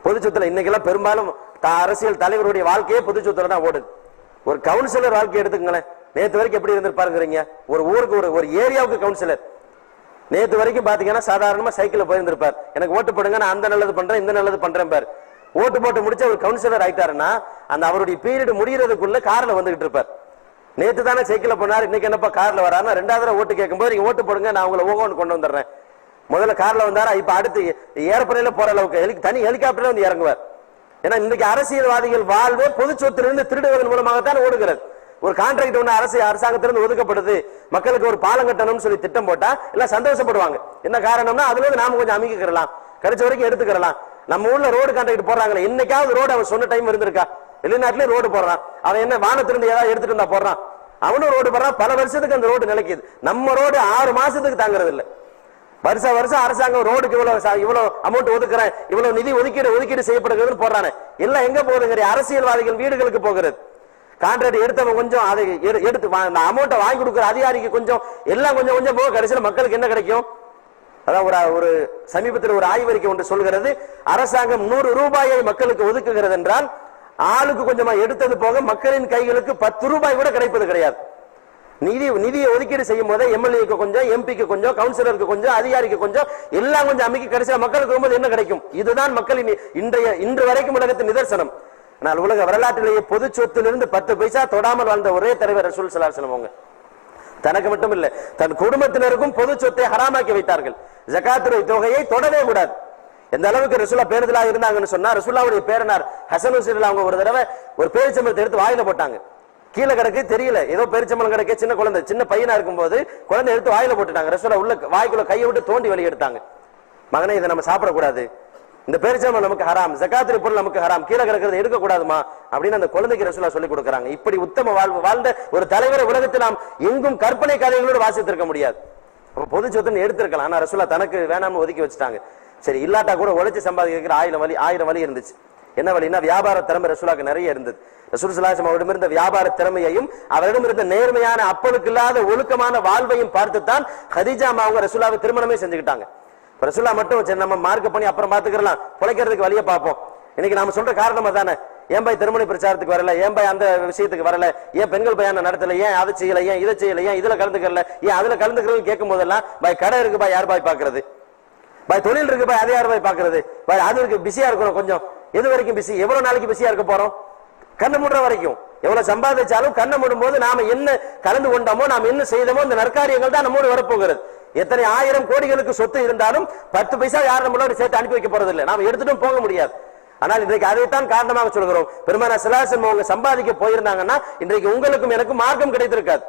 பொதுச்சொத்துல இன்னைக்கெல்லாம் பெரும்பாலும் அரசியல் தலைவருடைய வாழ்க்கையே பொதுச்சொத்துல தான் ஓடுது. ஒரு கவுன்சிலர் வாழ்க்கை எடுத்துக்கங்களேன். நேற்று வரைக்கும் எப்படி இருந்திருப்பாருங்கிறீங்க? ஒரு ஊருக்கு ஒரு ஏரியாவுக்கு கவுன்சிலர் நேற்று வரைக்கும் பாத்தீங்கன்னா சாதாரணமா சைக்கிள் போயிருந்திருப்பார். எனக்கு ஓட்டு போடுங்க, நான் அந்த நல்லது பண்றேன் இந்த நல்லது பண்றேன் பாரு. ஓட்டு போட்டு முடிச்ச ஒரு கவுன்சிலர் ஆயிட்டாருன்னா அந்த அவருடைய பீரியட் முடியறதுக்குள்ள கார்ல வந்துகிட்டு இருப்பார். நேத்து தானே சைக்கிள் போனார், இன்னைக்கு என்னப்பா கார்ல வராருன்னா ரெண்டாவது ஓட்டு கேட்கும்போது நீங்க ஓட்டு போடுங்க, நான் உங்களை ஓகோன்னு கொண்டு வந்துடுறேன். முதல்ல கார்ல வந்தாரா, இப்ப அடுத்து ஏர்போர்ட்ல போற அளவுக்கு தனி ஹெலிகாப்டர்ல வந்து இறங்குவார். ஏன்னா இன்னைக்கு அரசியல்வாதிகள் வாழ்வே பொது சொத்திலிருந்து திருடுவதன் மூலமாகத்தான் ஓடுகிறது. ஒரு கான்ட்ராக்ட் ஒண்ணு அரசாங்கத்திலிருந்து ஒதுக்கப்படுது, மக்களுக்கு ஒரு பாலம் கட்டணும்னு சொல்லி திட்டம் போட்டா எல்லாம் சந்தோஷப்படுவாங்க. என்ன காரணம்னா அதுல இருந்து நாம கொஞ்சம் அமைக்கிக்கலாம், கிடைச்ச வரைக்கும் எடுத்துக்கலாம். நம்ம ஊர்ல ரோடு கான்ட்ராக்ட் போடுறாங்களே, இன்னைக்காவது ரோடு அவன் சொன்ன டைம் இருந்திருக்கா? வெளிநாட்டுல ரோடு போடுறான், அவன் என்ன வானத்திலிருந்து ஏதாவது எடுத்துட்டு இருந்தா போடுறான்? அவனும் ரோடு போடுறான், பல வருஷத்துக்கு அந்த ரோடு நிலைக்குது. நம்ம ரோடு 6 மாசத்துக்கு தாங்கிறது இல்லை. வருஷம் அரசாங்கம் ரோடுக்கு இவ்வளவு அமௌண்ட் ஒதுக்குறேன், இவ்வளவு நிதி ஒதுக்கீடு செய்யப்படுகிறது போடுறானே, எல்லாம் எங்க போகுதுங்கிற அரசியல்வாதிகள் வீடுகளுக்கு போகிறது. கான்ட்ராக்ட் எடுத்தவங்க கொஞ்சம் அதை எடுத்து அமௌண்ட்டை வாங்கி கொடுக்குற அதிகாரிக்கு கொஞ்சம், எல்லாம் கொஞ்சம் கொஞ்சம் போக கடைசியில் மக்களுக்கு என்ன கிடைக்கும்? அதான் ஒரு சமீபத்தில் ஒரு ஆய்வறிக்கை ஒன்று சொல்கிறது, அரசாங்கம் 100 ரூபாயை மக்களுக்கு ஒதுக்குகிறது என்றால் ஆளுக்கு கொஞ்சமா எடுத்தது போக மக்களின் கைகளுக்கு 10 ரூபாய் கூட கிடைப்பது கிடையாது. நிதியை ஒதுக்கீடு செய்யும் போதே எம்எல்ஏக்கு கொஞ்சம், எம்பிக்கு கொஞ்சம், கவுன்சிலருக்கு கொஞ்சம், அதிகாரிக்கு கொஞ்சம், எல்லாம் கொஞ்சம் அமைக்க கடைசியில் மக்களுக்கு வரும்போது என்ன கிடைக்கும்? இதுதான் மக்களின் இன்று வரைக்கும் உலகத்தின் நிதர்சனம். ஆனால் உலக வரலாற்றிலேயே பொது சொத்திலிருந்து 10 பைசா தொடாமல் வாழ்ந்த ஒரே தலைவர் ரசூல் ஸல்லல்லாஹு அலைஹி வஸல்லம். அவங்க தனக்கு மட்டும் இல்ல தன் குடும்பத்தினருக்கும் பொது சொத்தை ஹராமாக்கி வைத்தார்கள். ஜகாத்துடைய தொகையை தொடவே கூடாது. எந்த அளவுக்கு ரசூலா பேருதலா இருந்தாங்கன்னு சொன்னா, ரசூலாவுடைய பேரனார் ஹசன் ஹுசைன் அவங்க ஒரு தடவை ஒரு பேரிச்சம்பழத்தை எடுத்து வாயில போட்டாங்க. கீழே கிடக்கு தெரியல, ஏதோ பேரிச்சம்பழம் கிடக்கு, சின்ன குழந்தை, சின்ன பையனா இருக்கும் போது குழந்தை எடுத்து வாயில போட்டுட்டாங்க. ரசூலா உள்ள வாய்க்குள்ள கையை விட்டு தோண்டி வெளியே எடுத்தாங்க. மகனே, இதை நம்ம சாப்பிடக்கூடாது, இந்த பேரிச்சம்பழம் நமக்கு ஹராம், ஜகாத்துடைய பொருள் நமக்கு ஹராம், கீழே கிடக்கிறது எடுக்க கூடாதுமா அப்படின்னு அந்த குழந்தைக்கு ரசூலா சொல்லி கொடுக்கறாங்க. இப்படி உத்தம வாழ்ந்த ஒரு தலைவரை உலகத்தில் நாம் எங்கும் கற்பனை கதைகளோடு வாசித்திருக்க முடியாது. பொது சொத்துன்னு எடுத்திருக்கலாம், ஆனா ரசூலா தனக்கு வேணாம்னு ஒதுக்கி வச்சுட்டாங்க. சரி, இல்லாட்டா கூட உழைச்சு சம்பாதிக்கிற 1000 வழி இருந்துச்சு. என்ன வழின்னா, வியாபார திறமை ரசூலாக்கு நிறைய இருந்தது. ரசூல் ஸல்லல்லாஹு அலைஹி வஸல்லம் அவரிடம் இருந்த வியாபார திறமையையும் அவரிடம் இருந்த நேர்மையான அப்பளுக்கு இல்லாத ஒழுக்கமான வாழ்வையும் பார்த்துத்தான் ஹதீஜா அவங்க ரசூலாவை திருமணமே செஞ்சுக்கிட்டாங்க. ரசூலா மட்டும் சரி நம்ம மார்க்க பண்ணி அப்புறம் பாத்துக்கலாம், பிழைக்கிறதுக்கு வழியை பார்ப்போம். இன்னைக்கு நாம சொல்ற காரணமா தானே, ஏன் பாய் திருமண பிரச்சாரத்துக்கு வரல, ஏன் பாய் அந்த விஷயத்துக்கு வரல, ஏன் பெண்கள் பையனை நடத்தல, ஏன் அதை செய்யல, ஏன் இதை செய்யல, ஏன் இதுல கலந்துக்கல, ஏன் அதுல கலந்துக்கிறதுன்னு கேட்கும் போதெல்லாம் பாய் கடை இருக்கு பாய், யார் பாய் பாக்குறது, பாய் தொழில் இருக்கு பாய், அதை யார் பாய் பாக்குறது, பாய் அது இருக்கு பிஸியா இருக்கணும், கொஞ்சம் எது வரைக்கும் பிஸி, எவ்வளவு நாளைக்கு பிஸியா இருக்க போறோம்? கண்ணு மூடுற வரைக்கும். எவ்வளவு சம்பாதிச்சாலும் கண்ணை மூடும் போது நாம என்ன கலந்து கொண்டோமோ, நாம் என்ன செய்தோமோ, இந்த நற்காரியங்கள் தான் நம்மோடு வரப்போகிறது. எத்தனை 1000 கோடிகளுக்கு சொத்து இருந்தாலும் 10 பைசா யாரும் நம்மளோட சேர்த்து அனுப்பி வைக்க போறது இல்லை, நாம எடுத்துட்டும் போக முடியாது. ஆனால் இன்றைக்கு அதைத்தான் காரணமாக சொல்கிறோம். பெருமானார் ஸல்லல்லாஹு அலைஹி வஸல்லம் அவங்க சம்பாதிக்க போயிருந்தாங்கன்னா இன்றைக்கு உங்களுக்கும் எனக்கும் மார்க்கம் கிடைத்திருக்காது.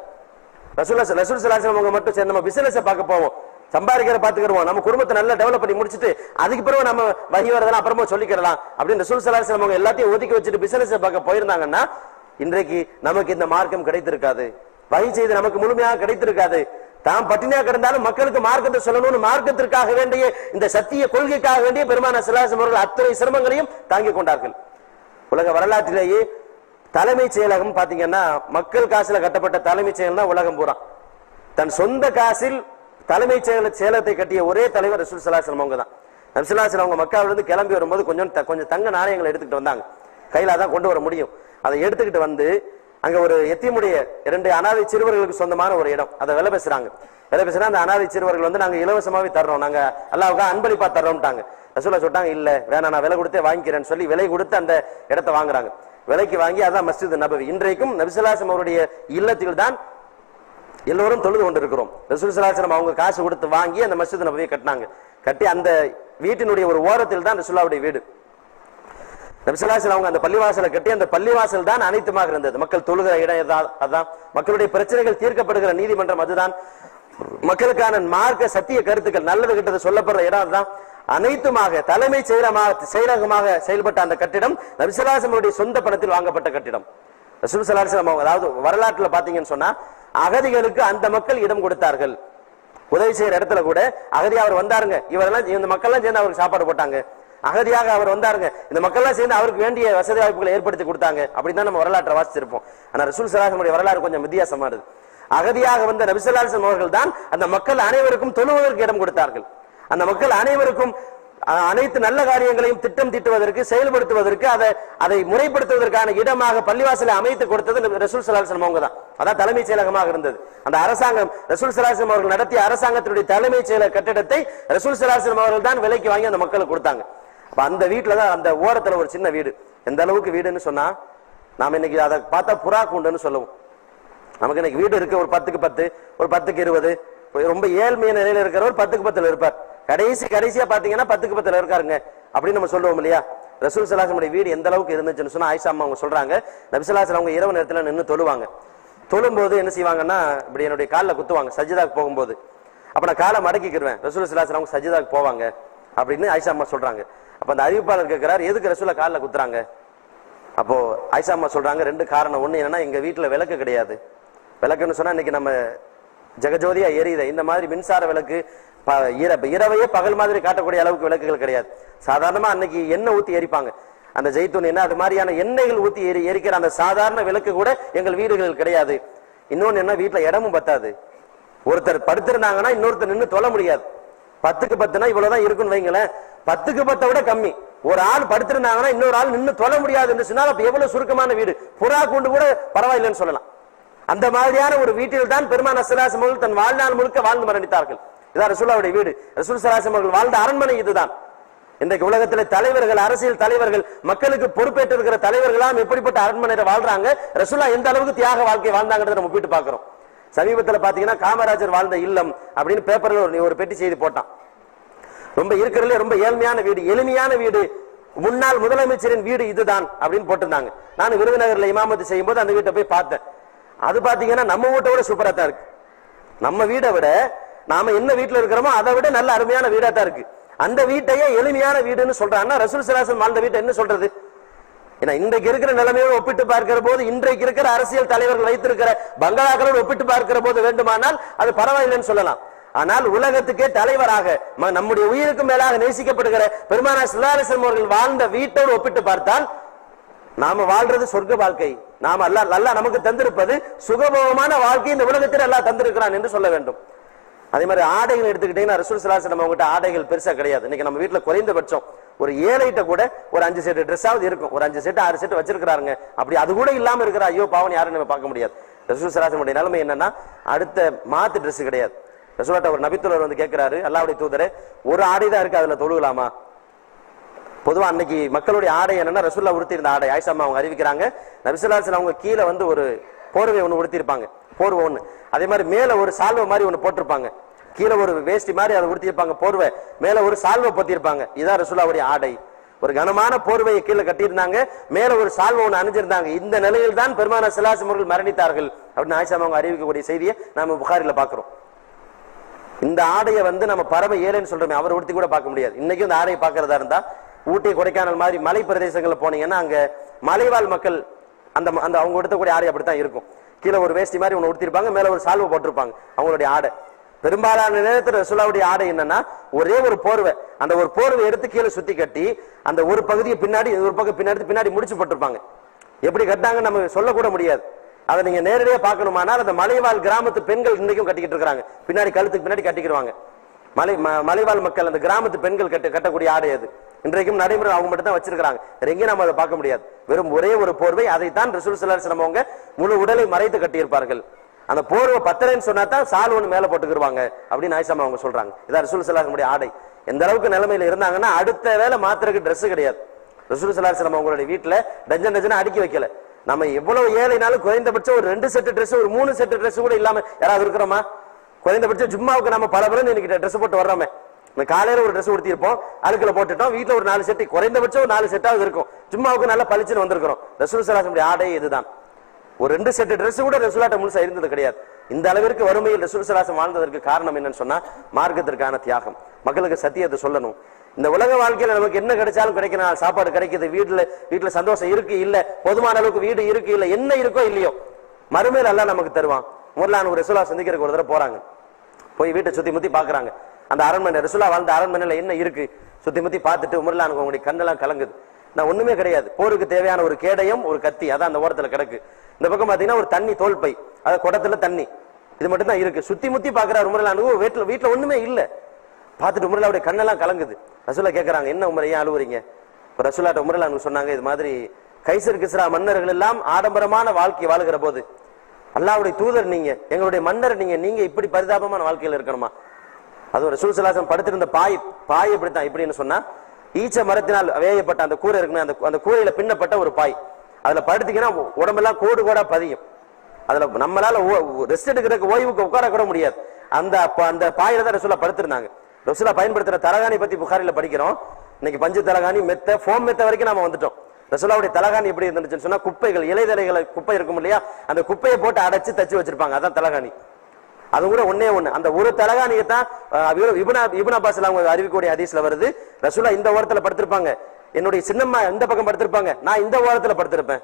ரசூல் ஸல்லல்லாஹு அலைஹி வஸல்லம் அவங்க மட்டும் சரி நம்ம பிசினஸ் பார்க்க போவோம், சம்பாதிக்கிற பாத்துக்கிறோம், நம்ம குடும்பத்தை நல்லா டெவலப் பண்ணி முடிச்சுட்டு அதுக்கு பிறகு நம்ம வகி வரதெல்லாம் அப்புறமா சொல்லிக்கலாம் அப்படின்னு ரசூல் ஸல்லல்லாஹு அலைஹி வஸல்லம் அவங்க எல்லாத்தையும் ஒதுக்கி வச்சுட்டு பிசினஸ் பார்க்க போயிருந்தாங்கன்னா இன்றைக்கு நமக்கு இந்த மார்க்கம் கிடைத்திருக்காது, வகி செய்து நமக்கு முழுமையாக கிடைத்திருக்காது. தாம் பட்டினியா கிடந்தாலும் மக்களுக்கு மார்க்கத்தை சொல்லணும்னு மார்க்கத்திற்காக வேண்டிய இந்த சத்திய கொள்கைக்காக வேண்டிய பெருமானார் ஸல்லல்லாஹு அலைஹி வஸல்லம் அவர்கள் அத்தனை சிரமங்களையும் தாங்கிக் கொண்டார்கள். உலக வரலாற்றிலேயே தலைமைச் செயலகம் பாத்தீங்கன்னா மக்கள் காசுல கட்டப்பட்ட தலைமைச் செயலகம் தான் உலகம் பூரா. தன் சொந்த காசில் தலைமைச் செயலகத்தை கட்டிய ஒரே தலைவர் ரசூல் ஸல்லல்லாஹு அலைஹி வஸல்லம் அவங்க தான். நபி ஸல்லல்லாஹு அலைஹி வஸல்லம் அவங்க மக்காவிலிருந்து கிளம்பி வரும்போது கொஞ்சம் தங்க நாணயங்களை எடுத்துக்கிட்டு வந்தாங்க. கையில தான் கொண்டு வர முடியும். அதை எடுத்துக்கிட்டு வந்து அங்க ஒரு எத்தீமுடைய 2 அனாதை சிறுவர்களுக்கு சொந்தமான ஒரு இடம், அதை விலை பேசுறாங்க. அந்த அனாதை சிறுவர்கள் வந்து நாங்க இலவசமாவே தர்றோம், நாங்க அல்லாஹ்வுக்கு அன்பளிப்பா தர்றோம்ட்டாங்க. ரசூலா சொல்லிட்டாங்க, இல்ல வேணா, நான் விலை கொடுத்தே வாங்கிக்கிறேன்னு சொல்லி விலை கொடுத்து அந்த இடத்தை வாங்குறாங்க. விலைக்கு வாங்கி அதான் மஸ்ஜித் நபவி. இன்றைக்கும் நபி ஸல்லல்லாஹு அலைஹி வஸல்லம் அவருடைய இல்லத்தில் தான் எல்லோரும் தொழுது கொண்டிருக்கிறோம். ரசூல் ஸல்லல்லாஹு அலைஹி வஸல்லம் அவங்க காசு கொடுத்து வாங்கி அந்த மஸ்ஜித் நபவியை கட்டினாங்க. கட்டி அந்த வீட்டினுடைய ஒரு ஓரத்தில் தான் ரசூலுல்லாஹ்வுடைய வீடு. நபி ஸல்லல்லாஹு அலைஹி வஸல்லம் அவங்க அந்த பள்ளிவாசலை கட்டி அந்த பள்ளிவாசல் தான் அனைத்துமாக இருந்தது. மக்கள் தொழுகிற இடம் அதான், மக்களுடைய பிரச்சனைகள் தீர்க்கப்படுகிற நீதிமன்றம் அதுதான், மக்களுக்கான மார்க்க சத்திய கருத்துக்கள் நல்லது கிட்டது சொல்லப்படுற இடம் அதுதான். அனைத்துமாக தலைமை செயலகமாக செயல்பட்ட அந்த கட்டிடம் நபி ஸல்லல்லாஹு அலைஹி வஸல்லம் சொந்த பணத்தில் வாங்கப்பட்ட கட்டிடம். ரசூல் ஸல்லல்லாஹு அலைஹி வஸல்லம் அதாவது வரலாற்றுல பாத்தீங்கன்னு சொன்னா அகதிகளுக்கு அந்த மக்கள் இடம் கொடுத்தார்கள். உதவி செய்யற இடத்துல கூட அகதியா அவர் வந்தாருங்க, இவரெல்லாம் இந்த மக்கள் எல்லாம் சேர்ந்து அவருக்கு சாப்பாடு போட்டாங்க. அகதியாக அவர் வந்தாருங்க, இந்த மக்கள் எல்லாம் சேர்ந்து அவருக்கு வேண்டிய வசதி வாய்ப்புகளை ஏற்படுத்தி கொடுத்தாங்க. அப்படிதான் நம்ம வரலாற்றை வாசிச்சிருப்போம். ஆனா ரசூல் ஸல்லல்லாஹு அலைஹி வஸல்லம் வரலாறு கொஞ்சம் வித்தியாசமானது. அகதியாக வந்த நபி ஸல்லல்லாஹு அலைஹி வஸல்லம் அவர்கள் தான் அந்த மக்கள் அனைவருக்கும் தொழுவதற்கு இடம் கொடுத்தார்கள். அந்த மக்கள் அனைவருக்கும் அனைத்து நல்ல காரியங்களையும் திட்டம் தீட்டுவதற்கு, செயல்படுத்துவதற்கு, அதை முறைப்படுத்துவதற்கான இடமாக பள்ளிவாசலை அமைத்து கொடுத்தது ரசூல் ஸல்லல்லாஹு அலைஹி வஸல்லம் அவங்க தான். அதான் தலைமைச் செயலகமாக இருந்தது. அந்த அரசாங்கம் ரசூல் ஸல்லல்லாஹு அலைஹி வஸல்லம் அவர்கள் நடத்திய அரசாங்கத்தினுடைய தலைமைச் செயலக கட்டிடத்தை ரசூல் ஸல்லல்லாஹு அலைஹி வஸல்லம் அவர்கள் தான் விலைக்கு வாங்கி அந்த மக்களுக்கு கொடுத்தாங்க. அப்ப அந்த வீட்டுல தான், அந்த ஓரத்துல ஒரு சின்ன வீடு. எந்த அளவுக்கு வீடுன்னு சொன்னா, நாம இன்னைக்கு அதை பார்த்தா புறா கூண்டுன்னு சொல்லுவோம். நமக்கு இன்னைக்கு வீடு இருக்கு, ஒரு 10க்கு 10, ஒரு 10க்கு 20, ரொம்ப ஏழ்மையான நிலையில இருக்கிறவர் 10க்கு 10 இருப்பார். கடைசியா பாத்தீங்கன்னா 10க்கு 10 இருக்காருங்க அப்படின்னு நம்ம சொல்லுவோம் இல்லையா? ரசூல் ஸல்லல்லாஹு அலைஹி வஸல்லம் வீடு எந்த அளவுக்கு இருந்துச்சுன்னு சொன்னா, ஆயிஷா அம்மா அவங்க சொல்றாங்க, நபி ஸல்லல்லாஹு அலைஹி வஸல்லம் அவங்க இரவு நேரத்துல நின்று தொழுவாங்க. தொழும்போது என்ன செய்வாங்கன்னா, இப்படி என்னுடைய காலில் குத்துவாங்க சஜிதாக்கு போகும்போது. அப்ப நான் காலை மடக்கிக்கிடுவேன். ரசூல் ஸல்லல்லாஹு அலைஹி வஸல்லம் அவங்க சஜிதாக்கு போவாங்க அப்படின்னு ஆயிஷா அம்மா சொல்றாங்க. அப்ப அந்த அறிவிப்பாளர் கேட்கிறார், எதுக்கு ரசூலை காலில் குத்துறாங்க? அப்போ ஆயிஷா அம்மா சொல்றாங்க, 2 காரணம். ஒண்ணு என்னன்னா, எங்க வீட்டுல விளக்கு கிடையாது. விளக்குன்னு சொன்னா இன்னைக்கு நம்ம ஜெகஜோதியா எரியுத இந்த மாதிரி மின்சார விளக்கு, இரவையே பகல் மாதிரி காட்டக்கூடிய அளவுக்கு விளக்குகள் கிடையாது. சாதாரணமா அன்னைக்கு எண்ணெய் ஊத்தி எரிப்பாங்க, அந்த ஜெய்தூன் என்ன, அது மாதிரியான எண்ணெய்கள் ஊத்தி எரிக்கிற அந்த சாதாரண விளக்கு கூட எங்கள் வீடுகள் கிடையாது. இன்னொன்னு என்ன, வீட்டுல இடமும் பத்தாது. ஒருத்தர் படுத்திருந்தாங்கன்னா இன்னொருத்தர் நின்று தொழ முடியாது. 10க்கு 10னா இவ்வளவுதான் இருக்குன்னு வைங்களேன். 10க்கு 10 விட கம்மி. ஒரு ஆள் படுத்திருந்தாங்கன்னா இன்னொரு ஆள் நின்று தொழ முடியாது என்று சொன்னால் அப்ப எவ்வளவு சுருக்கமான வீடு. புறா கூண்டு கூட பரவாயில்லைன்னு சொல்லலாம். அந்த மாதிரியான ஒரு வீட்டில் தான் பெருமானார் ஸல்லல்லாஹு அலைஹி வஸல்லம் தன் வாழ்நாள் முழுக்க வாழ்ந்து மரணித்தார்கள். இதான் ரசூலுல்லாஹ்வுடைய வீடு. ரசூல் ஸல்லல்லாஹு அலைஹி வஸல்லம் வாழ்ந்த அரண்மனை இதுதான். இன்றைக்கு உலகத்தில் தலைவர்கள், அரசியல் தலைவர்கள், மக்களுக்கு பொறுப்பேற்று இருக்கிற தலைவர்களாம் எப்படிப்பட்ட அரண்மனையில வாழ்றாங்க, ரசூலுல்லாஹ் எந்த அளவுக்கு தியாக வாழ்க்கை வாழ்ந்தாங்கிறத நம்ம ஒப்பிட்டு பாக்குறோம். சமீபத்துல பாத்தீங்கன்னா காமராஜர் வாழ்ந்த இல்லம் அப்படின்னு பேப்பர்ல ஒரு பெட்டி செய்தி போட்டான். ரொம்ப இருக்கிறதுல ரொம்ப ஏழ்மையான வீடு, எளிமையான வீடு, முன்னாள் முதலமைச்சரின் வீடு இதுதான் அப்படின்னு போட்டிருந்தாங்க. நான் விருதுநகர்ல இமாமத்து செய்யும் போது அந்த வீட்டை போய் பார்த்தேன். அது பாத்தீங்கன்னா நம்ம வீட்டை விட சூப்பரா தான் இருக்கு. நம்ம வீட்டை விட நாம என்ன வீட்டுல இருக்கிறோமோ அதை விட நல்ல அருமையான வீடா தான் இருக்கு. அந்த வீட்டையே எளிமையான வீடுன்னு சொல்றாங்கன்னா ரசூல் ஸல்லல்லாஹு அலைஹி வஸல்லம் வாழ்ந்த வீட்டை என்ன சொல்றது? ஏன்னா இன்றைக்கு இருக்கிற நிலைமையோடு ஒப்பிட்டு பார்க்கிற போது, இன்றைக்கு இருக்கிற அரசியல் தலைவர்கள் வைத்திருக்கிற பங்களாக்களோடு ஒப்பிட்டு பார்க்கிற போது வேண்டுமானால் அது பரவாயில்லைன்னு சொல்லலாம். ஆனால் உலகத்துக்கே தலைவராக, நம்முடைய உயிருக்கு மேலாக நேசிக்கப்படுகிற பெருமானார் ஸல்லல்லாஹு அலைஹி வஸல்லம் அவர்கள் வாழ்ந்த வீட்டோடு ஒப்பிட்டு பார்த்தால் நாம வாழ்றது சொர்க்க வாழ்க்கை. நாம அல்லாஹ் நமக்கு தந்திருப்பது சுகபோகமான வாழ்க்கை. இந்த உலகத்தில் அல்லாஹ் தந்திருக்கிறான் என்று சொல்ல வேண்டும். அதே மாதிரி ஆடைகள் எடுத்துக்கிட்டீங்கன்னா ரசூல் ஸல்லல்லாஹு அலைஹி வஸல்லம் அவங்ககிட்ட ஆடைகள் பெருசா கிடையாது. இன்னைக்கு நம்ம வீட்டுல குறைந்தபட்சம் ஒரு ஏழைட்ட கூட ஒரு 5 செட் ட்ரெஸ்ஸாவது இருக்கும். ஒரு 5 செட் 6 செட் வச்சிருக்காருங்க. அப்படி அது கூட இல்லாம இருக்கிற ஐயோ பாவம் யாரும் நம்ம பார்க்க முடியாது. ரசூல் ஸல்லல்லாஹு அலைஹி வஸல்லம் நிலைமை என்னன்னா, அடுத்த மாத்து ட்ரெஸ் கிடையாது. ரசூலுல்லாஹ் ஒரு நபித்தோழர் வந்து கேட்கிறாரு, அல்லாஹ்வுடைய தூதரே, ஒரு ஆடை தான் இருக்கு, அதுல தொழுகலாமா? பொதுவா அன்னைக்கு மக்களுடைய ஆடை என்னன்னா ரசூலுல்லாஹ் உடுத்தி இருந்த ஆடை. ஆயிஷா அம்மா அவங்க அறிவிக்கிறாங்க, நபி ஸல்லல்லாஹு அலைஹி வஸல்லம் அவங்க கீழே வந்து ஒரு போர்வை ஒண்ணு உடுத்திருப்பாங்க, போர்வை ஒண்ணு. அதே மாதிரி மேல ஒரு சால்வை மாதிரி ஒண்ணு போட்டிருப்பாங்க, கீழே ஒரு வேஷ்டி மாதிரி அதை உடுத்திருப்பாங்க போர்வை, மேல ஒரு சால்வை பொத்திருப்பாங்க. இதான் ரசூலுல்லாஹ்வுடைய ஆடை. ஒரு கனமான போர்வையை கீழே கட்டியிருந்தாங்க, மேல ஒரு சால்வை ஒண்ணு அணிஞ்சிருந்தாங்க. இந்த நிலையில் தான் பெருமானார் ஸல்லல்லாஹு அலைஹி வஸல்லம் அவர்கள் மரணித்தார்கள் அப்படின்னு ஆயிஷா அம்மா அவங்க அறிவிக்கக்கூடிய செய்தியை நாம புகாரில பாக்குறோம். இந்த ஆடையை வந்து நம்ம பரம ஏழைன்னு சொல்றோமே, அவர் உடுத்தி கூட பார்க்க முடியாது. இன்னைக்கும் இந்த ஆடையை பாக்குறதா இருந்தா ஊட்டி கொடைக்கானல் மாதிரி மலை பிரதேசங்கள்ல போனீங்கன்னா அங்க மலைவாழ் மக்கள் அந்த அந்த அவங்க உடுத்தக்கூடிய ஆடை அப்படித்தான் இருக்கும். கீழே ஒரு வேஷ்டி மாதிரி ஒண்ணு உடுத்திருப்பாங்க, மேல ஒரு சால்வை போட்டிருப்பாங்க அவங்களுடைய ஆடை. பெரும்பாலான நேரத்தில் ரசூலுல்லாஹ்வுடைய ஆடை என்னன்னா ஒரே ஒரு போர்வை, அந்த ஒரு போர்வை எடுத்து கீழே சுத்தி கட்டி அந்த ஒரு பகுதியை பின்னாடி ஒரு பக்கம் பின்னாடி முடிச்சு போட்டிருப்பாங்க. எப்படி கட்டாங்க நம்ம சொல்லக்கூட முடியாது. அதை நீங்க நேரடியா பார்க்கணுமானால் அந்த மலைவாழ் கிராமத்து பெண்கள் இன்னைக்கும் கட்டிக்கிட்டு இருக்காங்க, பின்னாடி கழுத்துக்கு பின்னாடி கட்டிக்கிடுவாங்க. மலைவாழ் மக்கள் அந்த கிராமத்து பெண்கள் கட்டக்கூடிய ஆடை அது இன்றைக்கும் நடைமுறை அவங்க மட்டும் தான் வச்சிருக்காங்க. எங்கேயும் நம்ம அதை பார்க்க முடியாது. வெறும் ஒரே ஒரு போர்வை, அதைத்தான் ரசூல் ஸல்லல்லாஹு அலைஹி வஸல்லம் அவங்க முழு உடலை மறைத்து கட்டியிருப்பார்கள். அந்த போர்வை பத்தலைன்னு சொன்னா தான் சால் ஒண்ணு மேல போட்டுக்கிடுவாங்க அப்படின்னு ஆயிஷா அம்மா அவங்க சொல்றாங்க. இதான் ரசூல் ஸல்லல்லாஹு அலைஹி வஸல்லம் ஆடை. எந்த அளவுக்கு நிலைமையில இருந்தாங்கன்னா அடுத்த வேலை மாத்திரக்கு ட்ரெஸ் கிடையாது. ரசூல் ஸல்லல்லாஹு அலைஹி வஸல்லம் அவங்களுடைய வீட்டுல டஜன் அடுக்கி வைக்கல. நம்ம எவ்வளவு ஏழைனாலும் குறைந்தபட்சம் ஒரு 2 செட் ட்ரெஸ், ஒரு 3 செட் ட்ரெஸ் கூட இல்லாம யாராவது இருக்கிறோமா? குறைந்தபட்சம் ஜும்மாவுக்கு நம்ம பல இன்னைக்கு ட்ரெஸ் போட்டு வர்றோமே. காலையில ஒரு ட்ரெஸ் உடுத்திருப்போம், அழுக்குல போட்டுட்டோம், வீட்டுல ஒரு 4 செட், குறைந்தபட்சம் ஒரு 4 செட்டாவது இருக்கும். ஜும்மாவுக்கு நல்லா பளிச்சுன்னு வந்திருக்கிறோம். ரசூல் ஸல்லல்லாஹு அலைஹி வஸல்லம் ஆடை இதுதான். ஒரு 2 செட் ட்ரெஸ் கூட ரசூலுல்லாஹ் முழுசா இருந்தது கிடையாது. இந்த அளவிற்கு வறுமையில் ரசூல் ஸல்லல்லாஹு அலைஹி வஸல்லம் வாழ்ந்ததற்கு காரணம் என்னன்னு சொன்னா மார்க்கத்திற்கான தியாகம். மக்களுக்கு சத்தியத்தை சொல்லணும். இந்த உலக வாழ்க்கையில நமக்கு என்ன கிடைச்சாலும் கிடைக்கணும், சாப்பாடு கிடைக்குது, வீட்டுல சந்தோஷம் இருக்கு இல்ல, போதுமான அளவுக்கு வீடு இருக்கு இல்ல, என்ன இருக்கோ இல்லையோ மறுமையில் அல்லாஹ் நமக்கு தருவான். உமர்லான் ரசூலா சந்திக்கிறதுக்கு ஒரு தடவை போறாங்க. போய் வீட்டை சுத்தி முத்தி பாக்குறாங்க. அந்த அரண்மனை ரசூலா வாழ்ந்த அரண்மனையில என்ன இருக்கு சுத்தி முத்தி பார்த்துட்டு உமர்லான் உங்களுடைய கண்ணெல்லாம் கலங்குது. நான் ஒண்ணுமே கிடையாது, போருக்கு தேவையான ஒரு கேடயம் ஒரு கத்தி அதான் அந்த ஓரத்துல கிடக்கு. இந்த பக்கம் பாத்தீங்கன்னா ஒரு தண்ணி தோல் பை, அது குடத்துல தண்ணி, இது மட்டும் தான் இருக்கு. சுத்தி முத்தி பாக்குறாரு உமர்லான், வீட்டுல ஒண்ணுமே இல்ல. பார்த்துட்டு உமர்லாவுடைய கண்ணெல்லாம் கலங்குது. ரசூலா கேட்கறாங்க, என்ன உமர் ஏன் அழுவுறீங்க? ரசூலாட்ட உமர்லான் சொன்னாங்க, இது மாதிரி கைசர் கிஸ்ரா மன்னர்கள் எல்லாம் ஆடம்பரமான வாழ்க்கை வாழுகிற போது அல்லாஹ்வுடைய தூதர் நீங்க, எங்களுடைய மன்னர் நீங்க இப்படி பரிதாபமான வாழ்க்கையில இருக்கணுமா? அது ஒரு ரசூல் ஸல்லல்லாஹு அலைஹி வஸல்லம் படுத்திருந்த பாய் எப்படித்தான் இப்படின்னு சொன்னா, ஈச்ச மரத்தினால் வேயப்பட்ட அந்த கூரை இருக்குமே, அந்த கூரையில பின்னப்பட்ட ஒரு பாய், அதுல படுத்தீங்கன்னா உடம்பெல்லாம் கோடு கோடா பதியும். அதுல நம்மளால ரெஸ்ட் எடுக்கிறதுக்கு ஓய்வுக்கு உட்கார கூட முடியாது. அந்த பாயில தான் ரசூலா படுத்திருந்தாங்க. ரசூலா பயன்படுத்துற தலகாணி பத்தி புகாரில படிக்கிறோம். இன்னைக்கு பஞ்சு தலகாணி, மெத்த, ஃபோம் மெத்த வரைக்கும் நாம வந்துட்டோம். ரசூலாவுடைய தலகாணி எப்படி இருந்துச்சுன்னு சொன்னா, குப்பைகள், இலைதலைகளை குப்பை இருக்கும் இல்லையா, அந்த குப்பையை போட்டு அடைச்சு தச்சு வச்சிருப்பாங்க, அதான் தலகாணி. அது கூட ஒண்ணே ஒண்ணு, அந்த ஒரு தலகாணியை தான் இப்னு அப்பாஸ் அறிவிக்கூடிய ஹதீஸ்ல வருது, ரசூலா இந்த ஓரத்துல படுத்திருப்பாங்க, என்னுடைய சின்னம்மா இந்த பக்கம் படுத்திருப்பாங்க, நான் இந்த ஓரத்துல படுத்திருப்பேன்.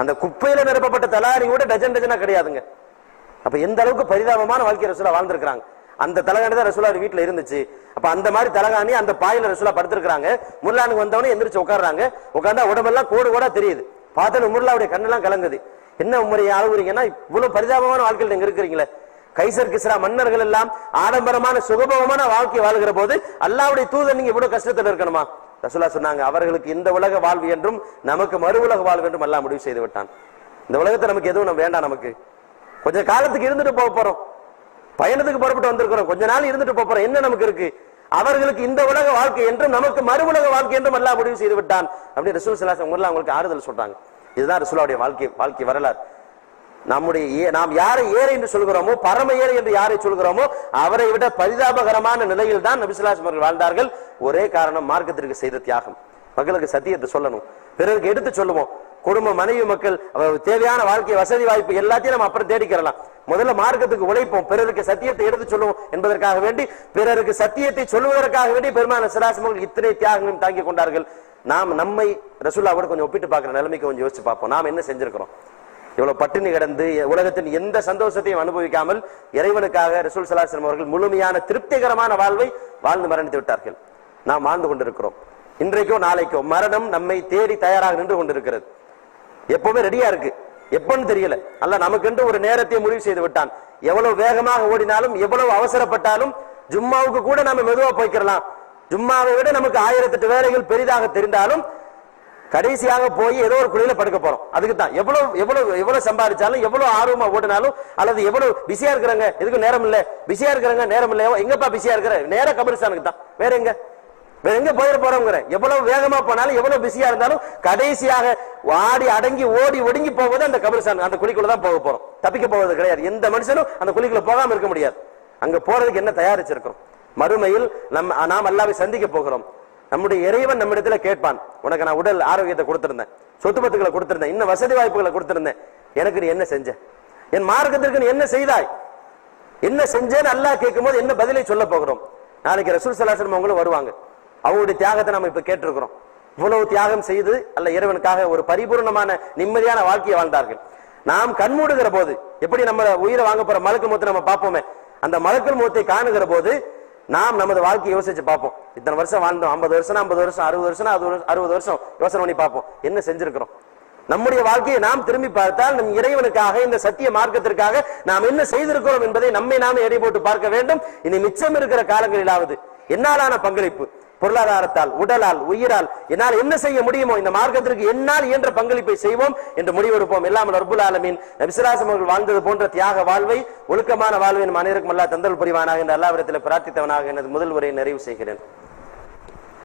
அந்த குப்பையில நிரப்பப்பட்ட தலகாணி கூட டஜன் டஜனா கிடையாதுங்க. அப்ப எந்த அளவுக்கு பரிதாபமான வாழ்க்கை ரசூலா வாழ்ந்திருக்காங்க. அந்த தலகாணி தான் ரசூலா வீட்டுல இருந்துச்சு. அப்ப அந்த மாதிரி தலகாணி அந்த பாயில ரசூலா படுத்திருக்காங்க. முர்லானுக்கு வந்தவனே எந்திரிச்சு உட்கார்றாங்க. உட்கார்ந்தா உடம்பெல்லாம் கோடு கோடா தெரியுது. பார்த்தா முர்லாவுடைய கண்ணெல்லாம் கலங்குது. என்ன உம்முறையை அழுகுறீங்கன்னா, இவ்வளவு பரிதாபமான வாழ்க்கையில் நீங்க இருக்கிறீங்களே. கைசர் கிஸ்ரா மன்னர்கள் எல்லாம் ஆடம்பரமான சுகபோகமான வாழ்க்கை வாழ்கிற போது அல்லாஹ்வுடைய தூதர் நீங்க இவ்வளவு கஷ்டத்தில் இருக்கணுமா? ரசூலா சொன்னாங்க, அவர்களுக்கு இந்த உலக வாழ்வு என்றும் நமக்கு மறு உலக வாழ்வு என்றும் அல்லாஹ் முடிவு செய்து விட்டான். இந்த உலகத்தை நமக்கு எதுவும் வேண்டாம், நமக்கு கொஞ்ச காலத்துக்கு இருந்துட்டு போக போறோம், பயணத்துக்கு புறப்பட்டு வந்திருக்கிறோம், கொஞ்ச நாள் இருந்துட்டு போறோம், என்ன நமக்கு இருக்கு? அவர்களுக்கு இந்த உலக வாழ்க்கை என்றும் நமக்கு மறு உலக வாழ்க்கை என்றும் அல்லாஹ் முடிவு செய்து விட்டான் அப்படி ரசூல் ஸல்லல்லாஹு அலைஹி வஸல்லம் அவங்களுக்கு ஆறுதல் சொல்றாங்க. இதுதான் ரசூலுடைய வாழ்க்கை வரலாறு. நாம் யாரை ஏழை என்று சொல்கிறோமோ, பரம ஏழை என்று யாரை சொல்கிறோமோ, அவரை விட பரிதாபகரமான நிலையில் தான் நபி ஸல்லல்லாஹு அலைஹி வஸல்லம் வாழ்ந்தார்கள். ஒரே காரணம், மார்க்கத்திற்கு செய்த தியாகம். மக்களுக்கு சத்தியத்தை சொல்லணும், பிறருக்கு எடுத்து சொல்லுவோம். குடும்ப, மனைவி, மக்கள் தேவையான வாழ்க்கை, வசதி வாய்ப்பு எல்லாத்தையும் நம்ம அப்புறம் தேடிக்கிறலாம். முதல்ல மார்க்கத்துக்கு உழைப்போம், பிறருக்கு சத்தியத்தை எடுத்து சொல்லுவோம் என்பதற்காக வேண்டி, பிறருக்கு சத்தியத்தை சொல்லுவதற்காக வேண்டி பெருமான சிராசமர்கள் இத்தனை தியாகங்களும் தாங்கி கொண்டார்கள். நாம் நம்மை ரசூலுல்லாஹ்வோட கொஞ்சம் ஒப்பிட்டு பார்க்கிற நிலைமைக்கு கொஞ்சம் யோசிச்சு பார்ப்போம். நாம் என்ன செஞ்சிருக்கிறோம்? இவ்வளவு பட்டினி கிடந்து உலகத்தின் எந்த சந்தோஷத்தையும் அனுபவிக்காமல் இறைவனுக்காக ரசூல் ஸல்லல்லாஹு அலைஹி வஸல்லம் அவர்கள் முழுமையான திருப்திகரமான வாழ்வை வாழ்ந்து மரணித்து விட்டார்கள். நாம் வாழ்ந்து கொண்டிருக்கிறோம். இன்றைக்கோ நாளைக்கோ மரணம் நம்மை தேடி தயாராக நின்று கொண்டிருக்கிறது. எப்பவுமே ரெடியா இருக்கு, எப்பன்னு தெரியல. அல்லாஹ் நமக்கென்று ஒரு நேரத்தை முடிவு செய்து விட்டான். எவ்வளவு வேகமாக ஓடினாலும், எவ்வளவு அவசரப்பட்டாலும், ஜும்மாவுக்கு கூட நம்ம மெதுவா போய்க்கிறலாம். ஜும்மாவை விட நமக்கு 1008 வேலைகள் பெரிதாக தெரிந்தாலும் கடைசியாக போய் ஏதோ ஒரு குழியில படுக்க போறோம். அதுக்கு தான் எவ்வளவு சம்பாதிச்சாலும், எவ்வளவு ஆர்வமா ஓடினாலும், அல்லது எவ்வளவு பிஸியா இருக்கிறாங்க, எதுக்கு நேரம் இல்ல, பிஸியா இருக்கிறாங்க நேரம் இல்ல, எங்கப்பா பிஸியா இருக்கிற, நேர கபிரிஸ்தானுக்கு தான், வேற எங்க போயிட போறோங்கிற. எவ்வளவு வேகமா போனாலும், எவ்வளவு பிஸியா இருந்தாலும், கடைசியாக ஆடி அடங்கி ஓடி ஒடுங்கி போவது அந்த கபிரிஸ்தான், அந்த குழிக்குள்ளதான் போக போறோம். தப்பிக்க போவது கிடையாது. எந்த மனுஷனும் அந்த குழிக்குள்ள போகாம இருக்க முடியாது. அங்க போறதுக்கு என்ன தயாரிச்சிருக்கிறோம்? மறுமையில் நாம் அல்லாஹ்வை சந்திக்க போகிறோம். நம்முடைய இறைவன் நம்மிடத்துல கேட்பான், உனக்கு நான் உடல் ஆரோக்கியத்தை கொடுத்திருந்தேன், சொத்து பத்துக்களை கொடுத்திருந்தேன், இன்னும் வசதி வாய்ப்புகளை கொடுத்திருந்தேன், எனக்கு நீ என்ன செஞ்ச? என் மார்க்கத்திற்கு நீ என்ன செய்தாய்? என்ன செஞ்சேன்னு அல்லாஹ் கேட்கும் போது என்ன பதிலை சொல்ல போகிறோம்? நாளைக்கு ரசூல் ஸல்லல்லாஹு அலைஹி வஸல்லம் அவங்களும் வருவாங்க. அவங்களுடைய தியாகத்தை நம்ம இப்ப கேட்டிருக்கிறோம். இவ்வளவு தியாகம் செய்து அல்ல இறைவனுக்காக ஒரு பரிபூர்ணமான நிம்மதியான வாழ்க்கையை வாழ்ந்தார்கள். நாம் கண்மூடுகிற போது எப்படி நம்ம உயிரை வாங்க போற மலக்குல் மௌத்தை நம்ம பார்ப்போமே, அந்த மலக்குல் மௌத்தை காணுகிற போது நாம் நமது வாழ்க்கையை யோசிச்சு பார்ப்போம். இத்தனை வருஷம் வாழ்ந்தோம், 50 வருஷம் 50 வருஷம் 60 வருஷம் 60 வருஷம் யோசனை பண்ணி பார்ப்போம், என்ன செஞ்சிருக்கிறோம்? நம்முடைய வாழ்க்கையை நாம் திரும்பி பார்த்தால் நம் இறைவனுக்காக, இந்த சத்திய மார்க்கத்திற்காக நாம் என்ன செய்திருக்கிறோம் என்பதை நம்மை நாமே எடை போட்டு பார்க்க வேண்டும். இனி மிச்சம் இருக்கிற காலங்களிலாவது என்னாலான பங்களிப்பு, பொருளாதாரத்தால், உடலால், உயிரால் என்னால் என்ன செய்ய முடியுமோ இந்த மார்க்கத்திற்கு என்னால் இயன்ற பங்களிப்பை செய்வோம் என்று முடிவெடுப்போம். எல்லாம் ரப்புல் ஆலமீன் நபி ஸல்லல்லாஹு அலைஹி வஸல்லம் அவர்கள் வாழ்ந்தது போன்ற தியாக வாழ்வை, ஒழுக்கமான வாழ்வை நம் அனைவருக்கும் அல்லாஹ் தந்தல் புரிவானாக என்று அல்லாஹ்விடத்தில் பிரார்த்தித்தவனாக எனது முதல் உரையை நிறைவு செய்கிறேன்.